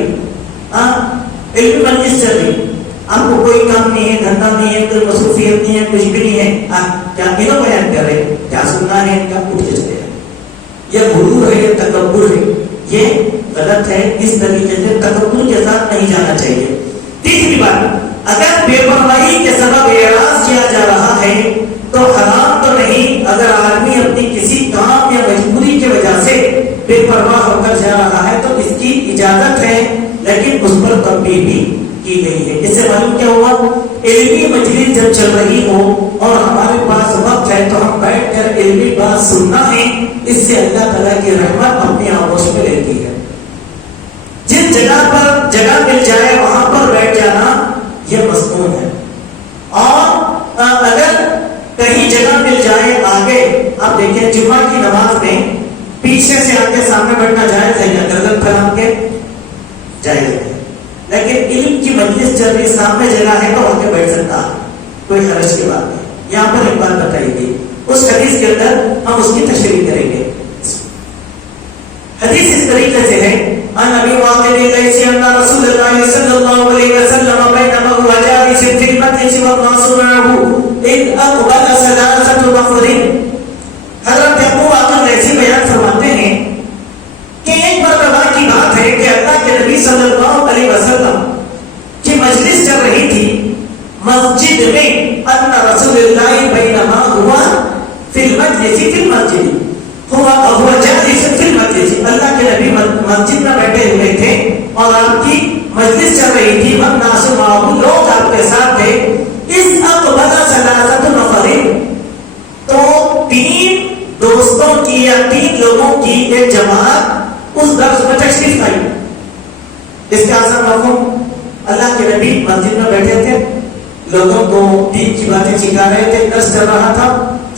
علمی مجلس چل رہی، آپ کو کوئی کام نہیں ہے، دھندا نہیں ہے، کوئی مصروفیت نہیں ہے، کچھ بھی نہیں ہے، کیا کیوں بیان کر رہے، کیا سننا ہے، کیا اٹھ کے چلے. یہ غرور ہے، یہ تکبر ہے، یہ غلط ہے. اس طریقے سے تکبر کے ساتھ نہیں جانا چاہیے. تیسری بات، اگر بے پرواہی کے سبب اعراض کیا جا رہا ہے تو حرام تو نہیں. اگر آدمی اپنی کسی کام یا مجبوری کی وجہ سے بے پرواہ ہو کر جا رہا ہے تو اس کی اجازت ہے، لیکن اس پر تنبیہ بھی کی گئی ہے. اس سے معلوم کیا ہوا؟ علمی مجلس جب چل رہی ہو اور ہمارے پاس وقت ہے تو ہم بیٹھ کر علمی بات سننا ہے. اس سے اللہ تعالیٰ کی رحمت اپنی آغوش میں لیتی ہے. جس جگہ پر جگہ مل جائے وہاں پر بیٹھ جانا یہ مصنون ہے. اور اگر کہیں جگہ مل جائے آگے، آپ دیکھیں جمعہ کی نماز میں پیچھے سے آ کے سامنے بیٹھنا جائز ہے یا گردن پھیلا کے؟ جائز ہے. لیکن علم کی مجلس چل رہی، سامنے جگہ ہے تو آگے بیٹھ سکتا ہے، کوئی حرج کی بات نہیں. یہاں پر ایک بات بتائی گئی، اس حدیث کے اندر ہم اس کی تشریح کریں گے. حدیث اس طریقے سے ہے، ان ابی واقد لیسی ان رسول اللہ صلی اللہ علیہ وسلم بینما هو جالس فی المجلس والناس معه اذ اقبل ثلاثه نفر. حضرت ابو واقد لیسی بیان فرماتے ہیں کہ ایک مرتبہ کی بات ہے کہ اللہ کے نبی صلی اللہ علیہ وسلم کی مجلس چل رہی تھی مسجد میں. ان رسول اللہ بینما هو فی المجلس فی المسجد هو جالس فی المجلس. اللہ کے نبی مسجد میں بیٹھے ہوئے تھے اور آپ کی مجلس چل رہی تھی. والناس معه، لوگ آپ کے ساتھ تھے. اذ اقبل ثلاثه نفر، تو 3 دوستوں کی یا 3 لوگوں کی ایک جماعت اس درس میں تشریف لائی. اس کا اثر مفہوم، اللہ کے نبی مسجد میں بیٹھے تھے، لوگوں کو دین کی باتیں سکھا رہے تھے، درس چل رہا تھا،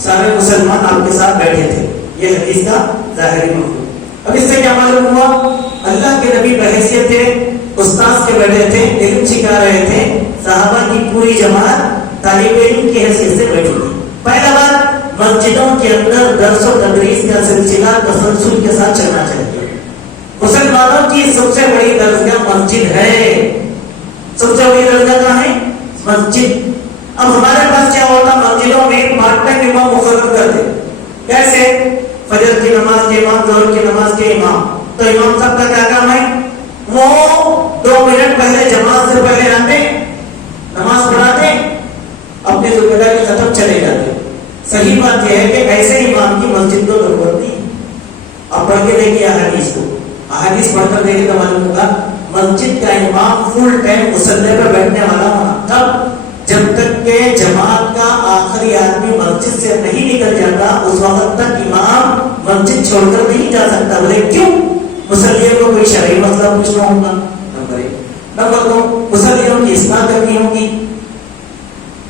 سارے مسلمان آپ کے ساتھ بیٹھے تھے. یہ حدیث کا ظاہری مفہوم. اب اس سے کیا معلوم ہوا؟ اللہ کے نبی بحیثیت تھے استاذ کے بیٹھے تھے، علم سکھا رہے تھے، صحابہ کی پوری جماعت طالب علم کی حیثیت سے بیٹھی تھی. پہلا بات، مسجدوں کے اندر درس و تدریس کا سلسلہ تسلسل کے ساتھ چلنا چاہیے. مسلمانوں کی سب سے بڑی درسگاہ مسجد ہے. سب سے بڑی درسگاہ کہاں ہے؟ مسجد. اب ہمارے پاس کیا ہوتا؟ مسجدوں میں پارٹ ٹائم امام مقرر کر دے. کیسے؟ فجر کی نماز کے امام، ظہر کی نماز کے امام. تو امام صاحب کا کیا کام ہے؟ وہ 2 منٹ پہلے جماعت سے پہلے آتے، نماز پڑھاتے، اپنی ذمہ داری ختم چلے جاتے. صحیح بات یہ ہے کہ ایسے امام کی مسجد کو ضرورت نہیں. اب پڑھ کے دیکھیے احادیث کو، احادیث پڑھ کر دیکھے تو معلوم ہوگا مسجد کا امام فل ٹائم مصلی پر بیٹھنے والا ہونا. تب جب تک کہ جماعت کا آخری آدمی مسجد سے نہیں نکل جاتا اس وقت تک امام مسجد چھوڑ کر نہیں جا سکتا. بولے کیوں؟ مصلیوں کو کوئی شرعی مسئلہ پوچھنا ہوگا، نمبر 1. نمبر 2، مصلیوں کی اصلاح کرنی ہوگی.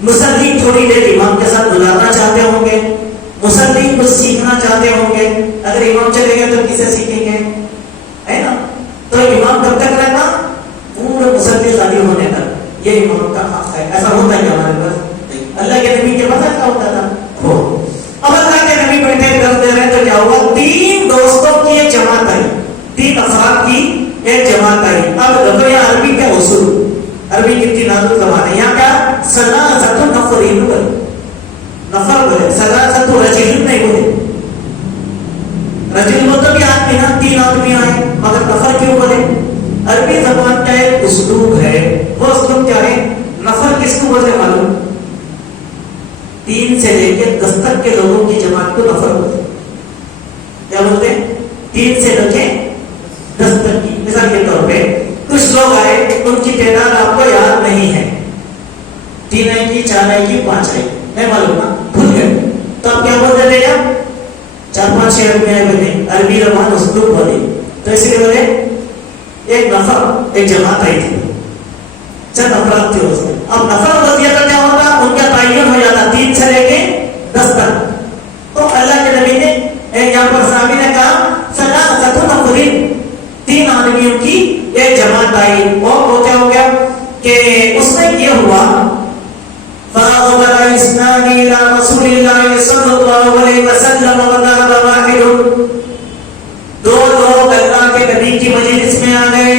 مصلی تھوڑی دیر امام کے ساتھ گزارنا چاہتے ہوں گے، مصلی کچھ سیکھنا چاہتے ہوں گے. اگر امام چلے گئے تو کسے سیکھیں گے؟ ہے نا. تو امام کب تک رہنا؟ پورے مصلی خالی ہونے تک. یہ امام کا حق ہے. ایسا ہوتا ہے ہمارے پاس؟ اللہ کے نبی کے پاس ایسا ہوتا تھا. اب اللہ کے نبی بیٹھے درس دے رہے تو کیا ہوا؟ 3 دوستوں کی ایک جماعت آئی، 3 افراد کی ایک جماعت آئی. اب دیکھو یہ عربی کا اصول، عربی کتنی نازک زبان ہے. یہاں کا ثلاثۃ نفر نفر بولے، ثلاثۃ رجل نہیں بولے. رجل بولے تو بھی آدمی نا، 3 آدمی آئے. مگر نفر کیوں بولے؟ عربی زبان کا ایک اسلوب ہے، وہ اسلوب کیا ہے؟ نفر کس کو بولتے معلوم؟ 3 سے لے کے 10 تک کے لوگوں کی جماعت کو نفر بولتے. کیا بولتے ہیں؟ 3 سے لے کے 10 تک کی. مثال کے طور پہ کچھ لوگ آئے، ان کی تعداد آپ کو یاد نہیں ہے، 3 آئے گی، 4 آئے گی، 5 آئے گی، نہیں معلوم نا، بھول گئے، تو آپ کیا بول دیتے ہیں؟ 4-5 6 آدمی آئے بولے، عربی زبان اسلوب بولے، تو اسی لیے بولے ایک نفر، ایک جماعت آئی تھی، چند افراد تھے اس میں. اب نفر وزیہ کا کیا ہوتا؟ ان کا تعین ہو جاتا 3 سے لے کے 10 تک. تو اللہ کے نبی نے یہاں پر صحابی نے کہا ثلاثۃ نفر، 3 آدمیوں کی ایک جماعت آئی. اور وہ کیا ہو گیا کہ اس میں یہ ہوا فَأَقْبَلَ اثْنَانِ إِلَىٰ رَسُولِ اللَّهِ صَلَّى اللَّهُ عَلَيْهِ وَسَلَّمَ وَذَهَبَ وَاحِدٌ. 2 لوگ اللہ کے نبی کی مجلس میں آ گئے،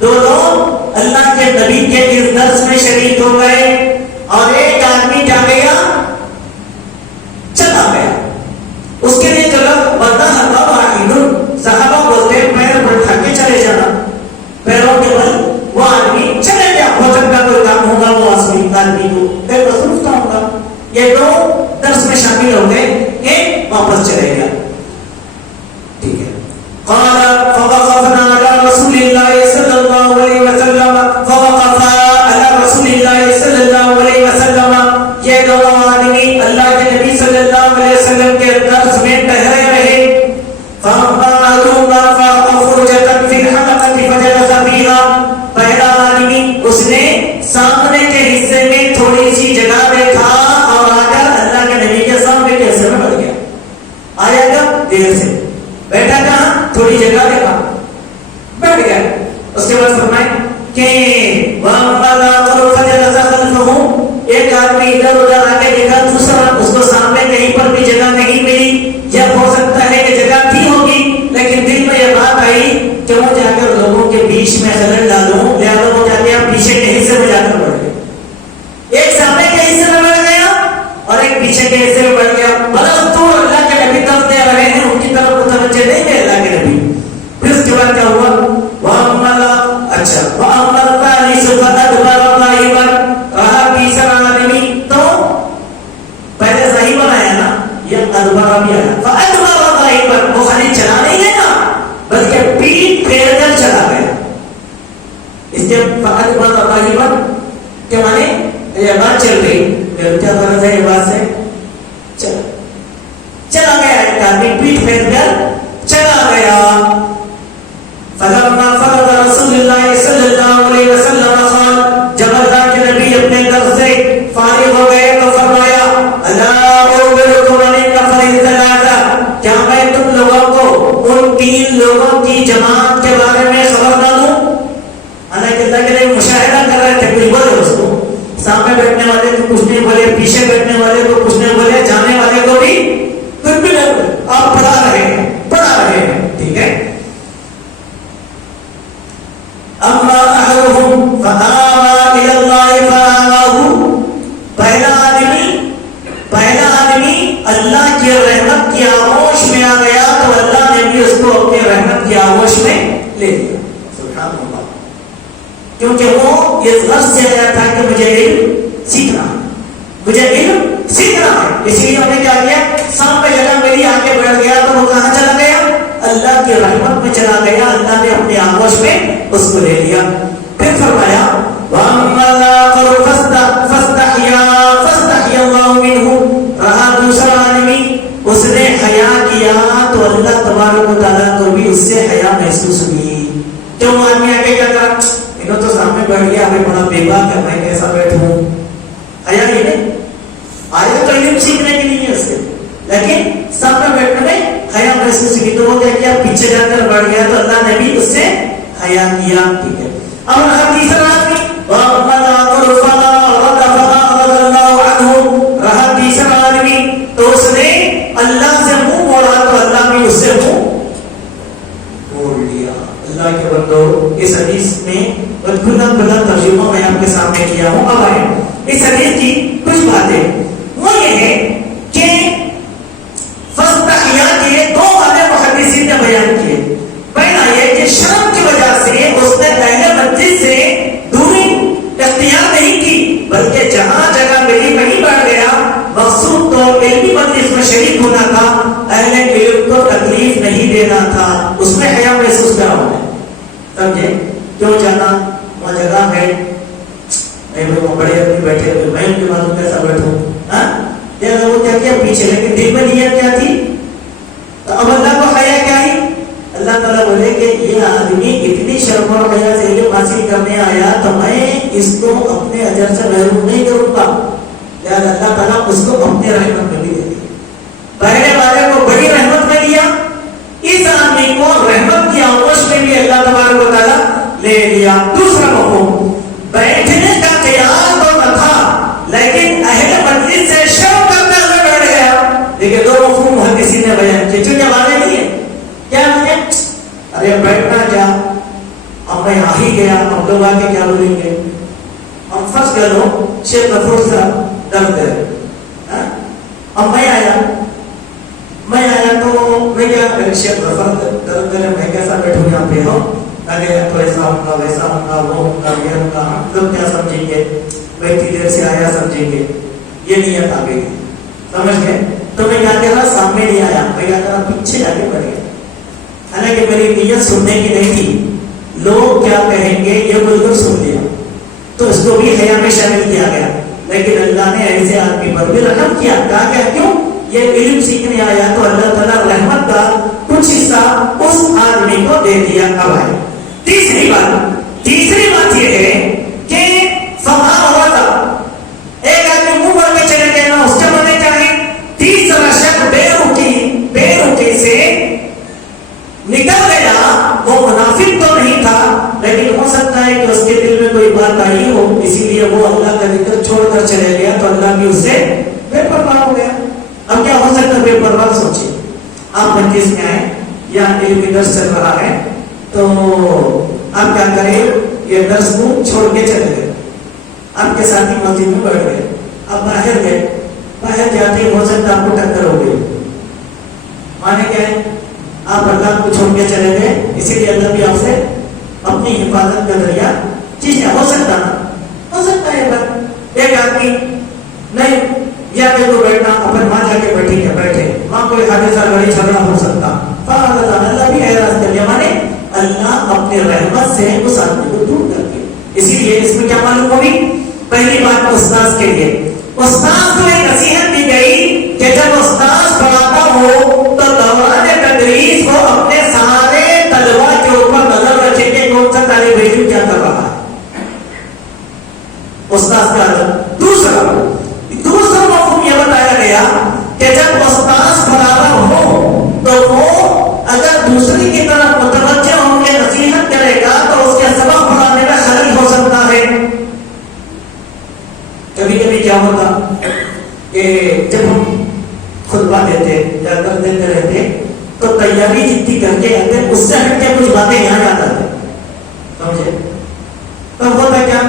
2 لوگ اللہ کے نبی کے اس درس میں شریک ہو گئے، اور ایک آدمی کیا گیا؟ چلا گیا. اس کے لیے جگہ وَذَهَبَ وَاحِدٌ، صحابہ بولتے ہیں پیر بٹھا کے چلے جانا، پیروں کے بل وہ آدمی چلے گیا. ہو سکتا کوئی کام ہوگا، وہ آدمی کو پھر مصروف تھا ہوگا. یہ 2 درس میں شامل ہو گئے، ایک واپس چلے گیا. ٹھیک ہے. قال فوقفنا على رسول الله صلى الله عليه وسلم، فوقف على رسول الله صلى الله عليه وسلم. یہ 2 آدمی اللہ کے نبی صلی اللہ علیہ وسلم کے درس میں ٹہرے رہے. فَأَمَّا أَحَدُهُمَا فَأَخَذَ فُرْجَةً فِي الْحَلَقَةِ فَجَلَسَ فِيهَا. پہلا آدمی اس نے سامنے کے حصے میں تھوڑی سی جگہ دیکھا اور آ کر اللہ کے نبی کے سامنے کے حصے میں بیٹھ گیا. آیا کب؟ دیر سے بیٹھا کہاں؟ تھوڑی جگہ دیکھا، بیٹھ گیا. اس کے بعد فرمائے کہ ایک آدمی ادھر ادھر آ کے دیکھا، دوسرا اس کو سامنے کہیں پر بھی جگہ نہیں ملی. یا ہو سکتا ہے کہ جگہ تھی ہوگی، لیکن دل میں یہ بات آئی کہ وہ جا کر لوگوں کے بیچ میں خلل ڈالوں، لہٰذا وہ جا کے پیچھے کے حصے میں جا کر بیٹھ گیا. ایک سامنے کے حصے میں بیٹھ گیا اور ایک پیچھے کے حصے میں بیٹھ گیا. بس تو اللہ کے نبی طرف دے رہے ہیں، ان کی طرف متوجہ نہیں ہے اللہ کے نبی. پھر اس کے بعد کیا ہوا؟ اچھا رہا تیسرا آدمی، تو پہلے صحیح بنایا نا، یہ ادبرا بھی آیا. وہ خالی چلا نہیں ہے نا، بلکہ پیٹ پھیر کر چلا گیا. اس کے کیا مانے؟ یہ بات چل رہی، کیا غرض ہے یہ بات سے؟ چلا گیا. ایک آدمی پیٹ پھیر کر چلا گیا. فلما فرغ رسول اللہ صلی اللہ علیہ وسلم قال، جب اللہ کے نبی اپنے درس سے فارغ ہو گئے تو فرمایا الا اخبرکم عن النفر الثلاثہ، کیا میں تم لوگوں کو ان 3 لوگوں کی جماعت کے بارے میں خبر نہ دوں؟ حالانکہ اللہ کے نبی مشاہدہ کر رہے تھے، کچھ بولے اس کو، سامنے بیٹھنے والے کو کچھ نہیں بولے، پیچھے بیٹھنے والے کو کچھ نہیں بولے، جانے والے کو بھی کچھ بھی نہیں بولے. آپ پڑھا رہے ہیں. ٹھیک ہے. اما احدهم فآوى الى الله فآواه، پہلا آدمی اللہ کی رحمت کی آغوش میں آ گیا تو اللہ نے بھی اس کو اپنی رحمت کی آغوش میں لے لیا. سبحان اللہ. کیونکہ وہ اس غرض سے آیا تھا کہ مجھے علم سیکھنا ہے. اس لیے انہوں نے کیا کیا؟ سامنے جگہ میری آگے بیٹھ گیا تو وہ کہاں چلا گیا؟ اللہ کی رحمت میں چلا گیا. اللہ نے اپنی آغوش میں اس کو لے لیا. پھر فرمایا فاستحيا الله منه، رہا دوسرا آدمی اس نے حیا کیا تو اللہ تبارک و تعالیٰ کو بھی اس سے حیا محسوس ہوئی. کیوں آدمی آگے کیا کرا؟ انہوں تو سامنے بیٹھ گیا، ہمیں بڑا بے باک ہے، میں کیسا بیٹھوں؟ حیا یہ نہیں. آئے تو علم سیکھنے کے لیے اس سے، لیکن سامنے بیٹھنے میں حیا محسوس کی تو وہ کیا کیا؟ پیچھے جا کر بیٹھ گیا تو اللہ نے بھی اس سے حیا کیا. ٹھیک ہے. اور تیسرا آدمی رہا تیسرا آدمی تو اس نے اللہ سے منہ موڑا تو اللہ بھی اس سے منہ موڑ لیا. اللہ کے بندو، اس حدیث میں کھلا ترجمہ میں آپ کے سامنے کیا ہوں. اب آئے اس حدیث کی کچھ باتیں. وہ یہ ہے کہ فاستحیا کے 2 والے محدثین نے بیان کیے. پہلا نہیں بیٹھے ہوئے, میں ان کے بازو کیسا بیٹھوں؟ وہ کیا کیا پیچھے, لیکن دل میں نیت کیا تھی؟ تو اب اللہ کو حیا کیا ہے؟ اللہ تعالیٰ بولے کہ یہ آدمی اتنی شرم اور حیا سے علم حاصل کرنے آیا تو میں اس کو اپنے اجر سے محروم نہیں کروں گا. لہٰذا اللہ تعالیٰ اس کو اپنے رحمت میں بھی دے دیا. پہلے والے کو بڑی رحمت میں لیا, اس آدمی کو رحمت کی آغوش میں بھی اللہ تبارک و تعالیٰ لے لیا. دوسرا مفہوم, بیٹھنے کا قیام تو نہ تھا لیکن اہل مجلس سے شرم کرتے ہوئے بیٹھ گیا. لیکن دو مفہوم محدثین نے بیان کیے, چونکہ والے نہیں ہے کیا مجھے ارے بیٹھنا کیا, اب میں آ ہی گیا, اب لوگ آ کے کیا بولیں گے. ہم فرض کر لو شیخ غفور صاحب درد ہے, اب میں آیا تو میں کیا شیخ غفور درد ہے, میں کیسا بیٹھوں یہاں پہ ہو, اگر تو ایسا ہوں گا ویسا ہوں گا وہ ہوں گا یہ ہوں گا, لوگ کیا سمجھیں گے, میں اتنی دیر سے آیا سمجھیں گے. یہ نیت آ گئی, سمجھ گئے. تو میں کیا کہہ رہا, سامنے نہیں آیا, میں کیا کہہ رہا پیچھے جا کے بیٹھ گیا. حالانکہ میری نیت سننے کی نہیں تھی, لوگ کیا کہیں گے یہ بول کر سن لیا, تو اس کو بھی حیا میں شامل کیا گیا. لیکن اللہ نے ایسے آدمی پر بھی رحم کیا. کہا کہ کیوں, یہ علم سیکھنے آیا تو اللہ تعالیٰ رحمت کا کچھ حصہ اس آدمی کو دے دیا. اب آئے تیسری بات یہ ہے کہ فما ہوا تھا, ایک آدمی منہ بڑھ کے چلے گئے نا, اس کے معنی کیا ہے, تیسرا شخص بے رکی سے نکل گیا. وہ منافق تو نہیں تھا لیکن ہو سکتا ہے کہ اس کے دل میں کوئی بات آئی ہو, اسی لیے وہ اللہ کا ذکر چھوڑ کر چلے گیا تو اللہ بھی اس سے بے پرواہ ہو گیا. اب کیا ہو سکتا ہے بے پرواہ؟ سوچیے آپ مجلس میں آئے یا علم کی درس چل رہا ہے تو آپ کیا کریں, یہ درس کو چھوڑ کے چلے گئے, آپ کے ساتھی مسجد میں بیٹھ گئے, آپ باہر گئے, باہر جاتے ہو سکتا آپ کو ٹکر ہو گئی. مانے کیا ہے, آپ اللہ کو چھوڑ کے چلے گئے, اسی لیے اللہ بھی آپ سے اپنی حفاظت کا ذریعہ چیزیں ہو سکتا ہے. ایک آدمی نہیں یا کہ تو بیٹھنا, اپنے ماں جا کے بیٹھے, ماں کوئی حادثہ لڑائی جھگڑا ہو سکتا, اللہ بھی اعراض کر لیا. مانے اللہ اپنے رحمت سے اس آدمی کو دور کر دیا. اسی لیے اس میں کیا معلوم ہوگی, پہلی بات استاذ کے لیے, استاذ کو ایک نصیحت دی گئی کہ جب استاذ پڑھاتا ہو تو دوران تدریس کو اپنے سارے طلباء کے اوپر نظر رکھے کہ کون سا طالب علم کیا کر رہا ہے. استاذ کا ادب. دوسرا مفہوم یہ بتایا گیا کہ جب استاذ پڑھا رہا ہو تو وہ اگر دوسری کی طرف متوجہ ہو کے نصیحت کرے گا تو اس کے سبق پڑھانے میں خلل ہو سکتا ہے. کبھی کیا ہوتا کہ جب ہم خطبہ دیتے یا درد دیتے رہتے تو تیاری جتنی کر کے آتے, اس سے ہٹ کے کچھ باتیں یہاں یاد آتے, سمجھے. تب ہوتا کیا,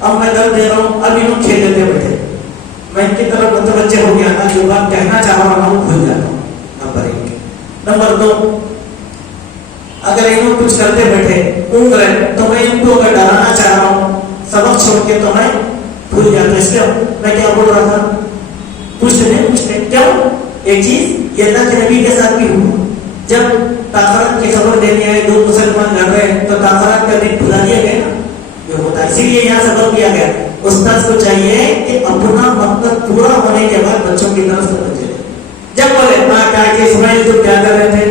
اب میں درد دے رہا ہوں, اب انہوں کھیل دیتے بیٹھے, میں ان کی طرف متوجہ ہو گیا نا, جو بات کہنا چاہ رہا ہوں بھول جاتا ہوں. نمبر 1. نمبر 2, اگر انہوں کچھ کرتے بیٹھے اونگ رہے تو میں ان کو اگر ڈرانا چاہ رہا ہوں سبق چھوڑ کے تو میں بھول جاتا. اس لیے میں کیا بول رہا تھا, پوچھتے کیوں. ایک چیز یہ اللہ کے نبی کے ساتھ بھی ہوا, جب تاخرات کی خبر دینے آئے, دو مسلمان لڑ رہے تو تاخرات کا دن بھلا دیا گیا نا, یہ ہوتا ہے. اسی لیے یہاں سبق دیا گیا, استاذ کو چاہیے کہ اپنا مقصد پورا ہونے کے بعد بچوں کی طرف توجہ دے. جب بولے کیا کہ اسماعیل تم کیا کر رہے تھے,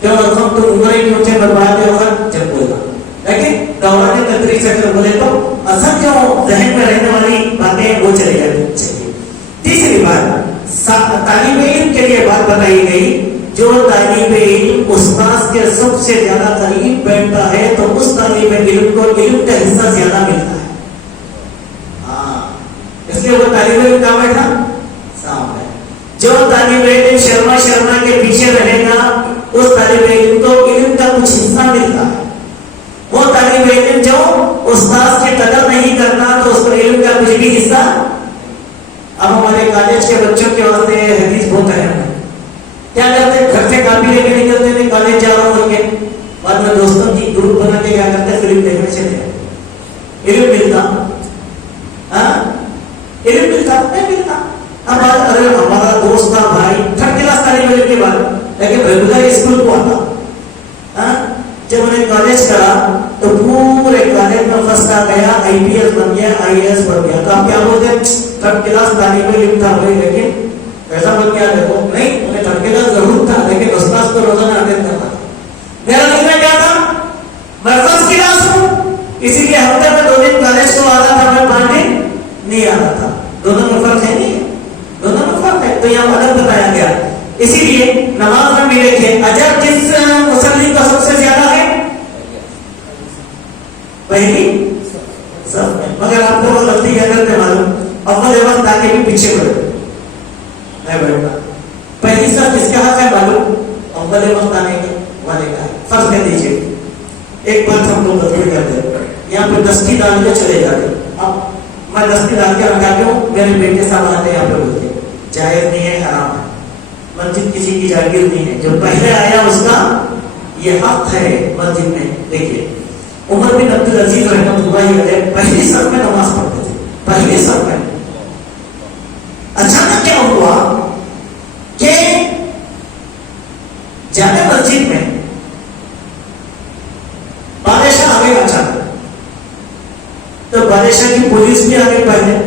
کیوں رقم تم عمرے کیوں سے برباد ہوگا, جب بولا. لیکن دوران تدریس اگر بولے تو اصل جو ذہن میں رہنے والی باتیں وہ چلی جاتی چاہیے. تیسری بات, طالب علم کے لیے بات بتائی گئی, جو طالب علم استاذ کے سب سے زیادہ قریب بیٹھتا ہے تو اس طالب علم کو علم کا حصہ زیادہ ملتا ہے. اس لیے وہ طالب علم کہاں بیٹھا, سامنے. جو طالب علم شرما کے پیچھے رہے گا اس طالب علم کو علم کا کچھ حصہ ملتا ہے. وہ طالب علم جو استاذ کی قدر نہیں کرتا تو اس کو علم کا کچھ بھی حصہ. اب ہمارے کالج کے بچوں کے واسطے حدیث بہت اہم ہے. کیا کرتے, گھر سے کاپی لے کے نکلتے تھے, کالج جا رہا ہوں کے بعد میں دوستوں کی گروپ بنا کے کیا کرتے, فلم دیکھنے چلے جاتے. علم ملتا, علم ملتا نہیں ملتا. اب ارے ہمارا دوست تھا بھائی, 3rd کلاس طالب علم کے بعد لیکن ریگولر اسکول کو آتا. جب میں نے کالج کرا تو پورے کالج میں فرسٹ آ گیا, IPS بن گیا, IAS بن گیا, تو آپ کیا بولتے ہیں تھرڈ کلاس تعلیم علم تھا بھائی, لیکن ایسا بن گیا. دیکھو نہیں, انہیں تھرڈ کلاس ضرور تھا لیکن استاد کو روزانہ اٹینڈ کرنا تھا. میرا نظر کیا تھا, میں فرسٹ کلاس ہوں اسی لیے ہفتے میں 2 دن کالج کو آتا تھا, میں 5 دن نہیں آتا تھا. دونوں میں فرق ہے نہیں, دونوں میں فرق ہے. تو یہاں مدد بتایا گیا. اسی لیے نماز میں بھی دیکھیں, اجر کس مصلی کا سب سے زیادہ ہے, پہلی سب میں. مگر آپ کو غلطی کیا کرتے معلوم, اول وقت آ کے بھی پیچھے پڑے میں بیٹھتا. پہلی سب کس کا حق ہے معلوم, اول وقت آنے کے والے کا ہے. فرض کر دیجیے ایک بات ہم لوگ غلطی کرتے ہیں, یہاں پہ دستی ڈال کے چلے جاتے. اب میں دستی ڈال کے رکھا کے ہوں, میرے بیٹے صاحب آتے یہاں پہ بولتے جائز نہیں ہے, حرام ہے. مسجد کسی کی جاگیر نہیں ہے, جو پہلے آیا اس کا یہ حق ہے مسجد میں. دیکھیے عمر بن عبدالعزیز رحمۃ اللہ علیہ پہلی صف میں نماز پڑھتے تھے, پہلی صف میں. اچانک کیا ہوا کہ جامع مسجد میں بادشاہ آ گئے اچانک, تو بادشاہ کی پولیس بھی آ گئی. پہلے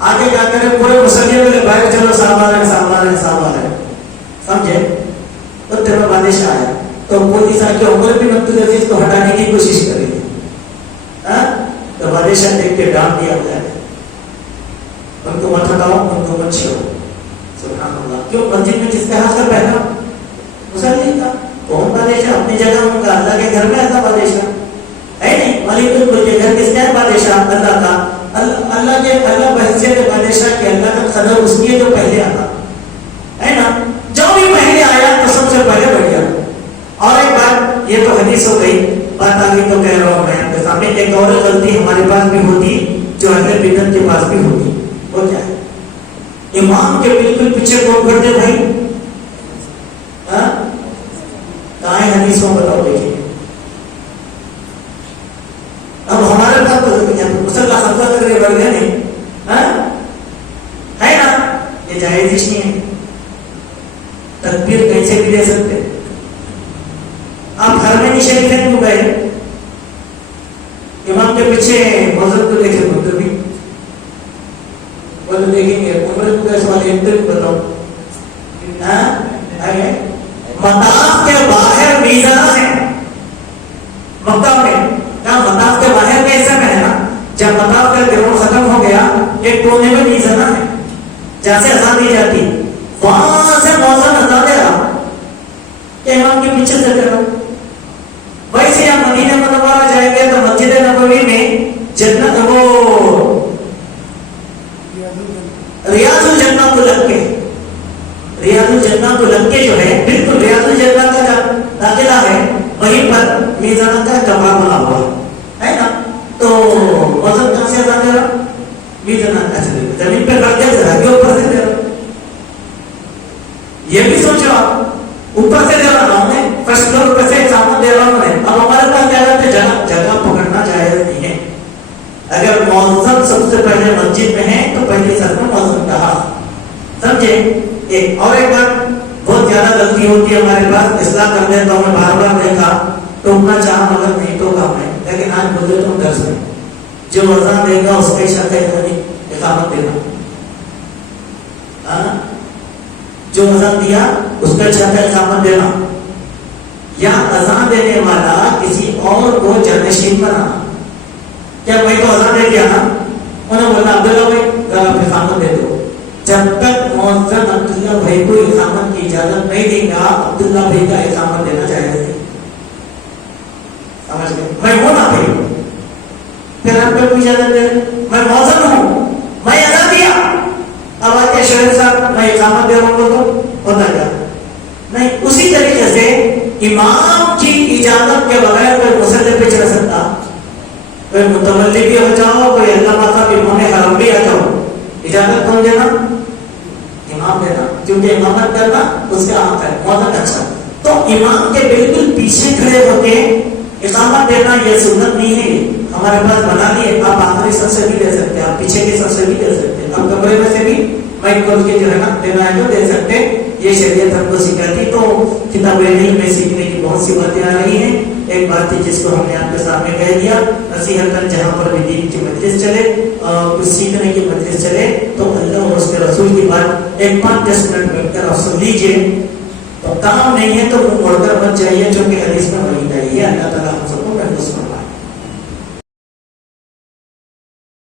آگے جا کر پورے مسلمانوں نے باہر چلو, صاحب آ رہے, صاحب آ رہے, صاحب آ رہے, سمجھے. تو تیرا بادشاہ آیا تو پولیس آ کے عمر بن عبدالعزیز کو ہٹانے کی کوشش کری. تو بادشاہ دیکھ کے ڈانٹ دیا گیا, ان کو مت ہٹاؤ, ان کو مت چھوڑو. سبحان اللہ. کیوں, مسجد میں جس طرح کا پہنا مسلم تھا. کون بادشاہ اپنی جگہ ان کا, اللہ کے گھر میں ایسا بادشاہ ہے نہیں. ملک الملک کے گھر کس کا ہے بادشاہ, اللہ کا. اللہ کے اللہ بحثیت بادشاہ کے اللہ کا قدر اس لیے جو پہلے آتا ہے نا, جو بھی پہلے آیا تو سب سے پہلے بڑھ گیا. اور ایک بات, یہ تو حدیث ہو گئی, بات آگے تو کہہ رہا ہوں میں آپ کے سامنے. ایک اور غلطی ہمارے پاس بھی ہوتی جو اہل بدعت کے پاس بھی ہوتی. وہ کیا ہے, امام کے بالکل پیچھے کون کھڑتے بھائی, کہاں ہے حدیثوں بتاؤ. دیکھیے اب ہمارے پاس تو مسلح خطہ کر کے بڑھ گیا نہیں ہے نا, یہ جائز نہیں ہے. تکبیر کہیں سے بھی دے سکتے. آپ گھر میں نہیں شریف کیوں گئے, امام کے پیچھے موزن کو دیکھے تو بھی وہ تو دیکھیں گے. عمر کو کیسے والے ایک دن بتاؤ, مطاف کے باہر میزان ہے مکہ میں. مطاف کے باہر میں ایسا ہے نا, جب مطاف کا گروہ ختم ہو گیا ایک کونے میں میزان ہے جہاں سے اذان دی جاتی, وہاں سے موزن اذان دے رہا کہ امام کے پیچھے سے کرو. ویسے آپ مدینہ منورہ جائیں گے تو مسجد نبوی میں جنت وہ ریاض الجنہ کو لگ کے, ریاض الجنہ کو لگ کے جو ہے بالکل ریاض الجنہ کا داخلہ ہے, وہیں پر میزان کا کمرہ بنا ہوا ہے نا. تو وزن کہاں سے ادا دے رہا, میزان کا زمین پہ رکھ دے رہا کہ اوپر سے دے رہا. یہ بھی سوچو آپ, اوپر سے دے رہا ہوں میں, فرسٹ فلور پہ سے سامان دے رہا ہوں میں. اب ہمارے پاس کیا جاتے جگہ پکڑنا جائز نہیں ہے. اگر مؤذن سب سے پہلے مسجد میں ہے تو پہلے سر میں مؤذن کہا, سمجھے. ایک اور ایک بات بہت زیادہ غلطی ہوتی ہے ہمارے پاس, اصلاح کر دیتا ہوں میں, بار بار دیکھا ٹوکنا چاہا مگر نہیں ٹوکا میں, لیکن آج بولے تو درس میں جو اذان دے گا اس کا اشارہ اقامت دینا, جو اذان دیا اس کا اشارہ اقامت دینا, یا اذان دینے والا کسی اور کو جانشین بنانا. کیا بھائی کو اذان دے دیا نا, انہوں نے بولا عبداللہ بھائی ذرا اقامت دے دو. جب تک مؤذن عبداللہ بھائی کو اقامت کی اجازت نہیں دے گا, عبداللہ بھائی کا اقامت دینا جائز نہیں. سمجھ گئے, میں ہوں نا بھائی, پھر آپ کو اجازت دے, میں مؤذن ہوں, میں اذان دیا, اب آ کے شہر صاحب میں اقامت دے رہا ہوں تو ہوتا کیا نہیں. اسی طریقے سے امام کی اجازت کے بغیر کوئی مصلی پہ چڑھ سکتا, کوئی متولی بھی ہو جاؤ, کوئی اللہ پاک بھی امام حرم بھی آ جاؤ, اجازت کون دینا, امام دینا, کیونکہ امامت کرنا اس کا حق ہے. مؤذن اچھا, تو امام کے بالکل پیچھے کھڑے ہو کے اقامت دینا یہ سنت نہیں ہے, ہمارے پاس بنا لیے. آپ آخری سب سے بھی دے سکتے, آپ پیچھے کے سب سے بھی دے سکتے, آپ کمرے میں سے بھی مائک کھول کے جو ہے نا دینا ہے تو دے سکتے. یہ شریعت ہم کو سکھاتی. تو کتابیں نہیں میں سیکھنے کی بہت سی باتیں آ رہی ہیں. ایک بات تھی جس کو ہم نے آپ کے سامنے کہہ دیا، نصیحتاً جہاں پر بھی دین کی مجلس چلے، کچھ سیکھنے کی مجلس چلے تو اللہ اور اس کے رسول کی بات ایک 5-10 منٹ بیٹھ کر آپ سن لیجیے، تو کام نہیں ہے تو وہ موڑ کر مت جائیے، چونکہ حدیث میں وہی ہے، اللہ تعالیٰ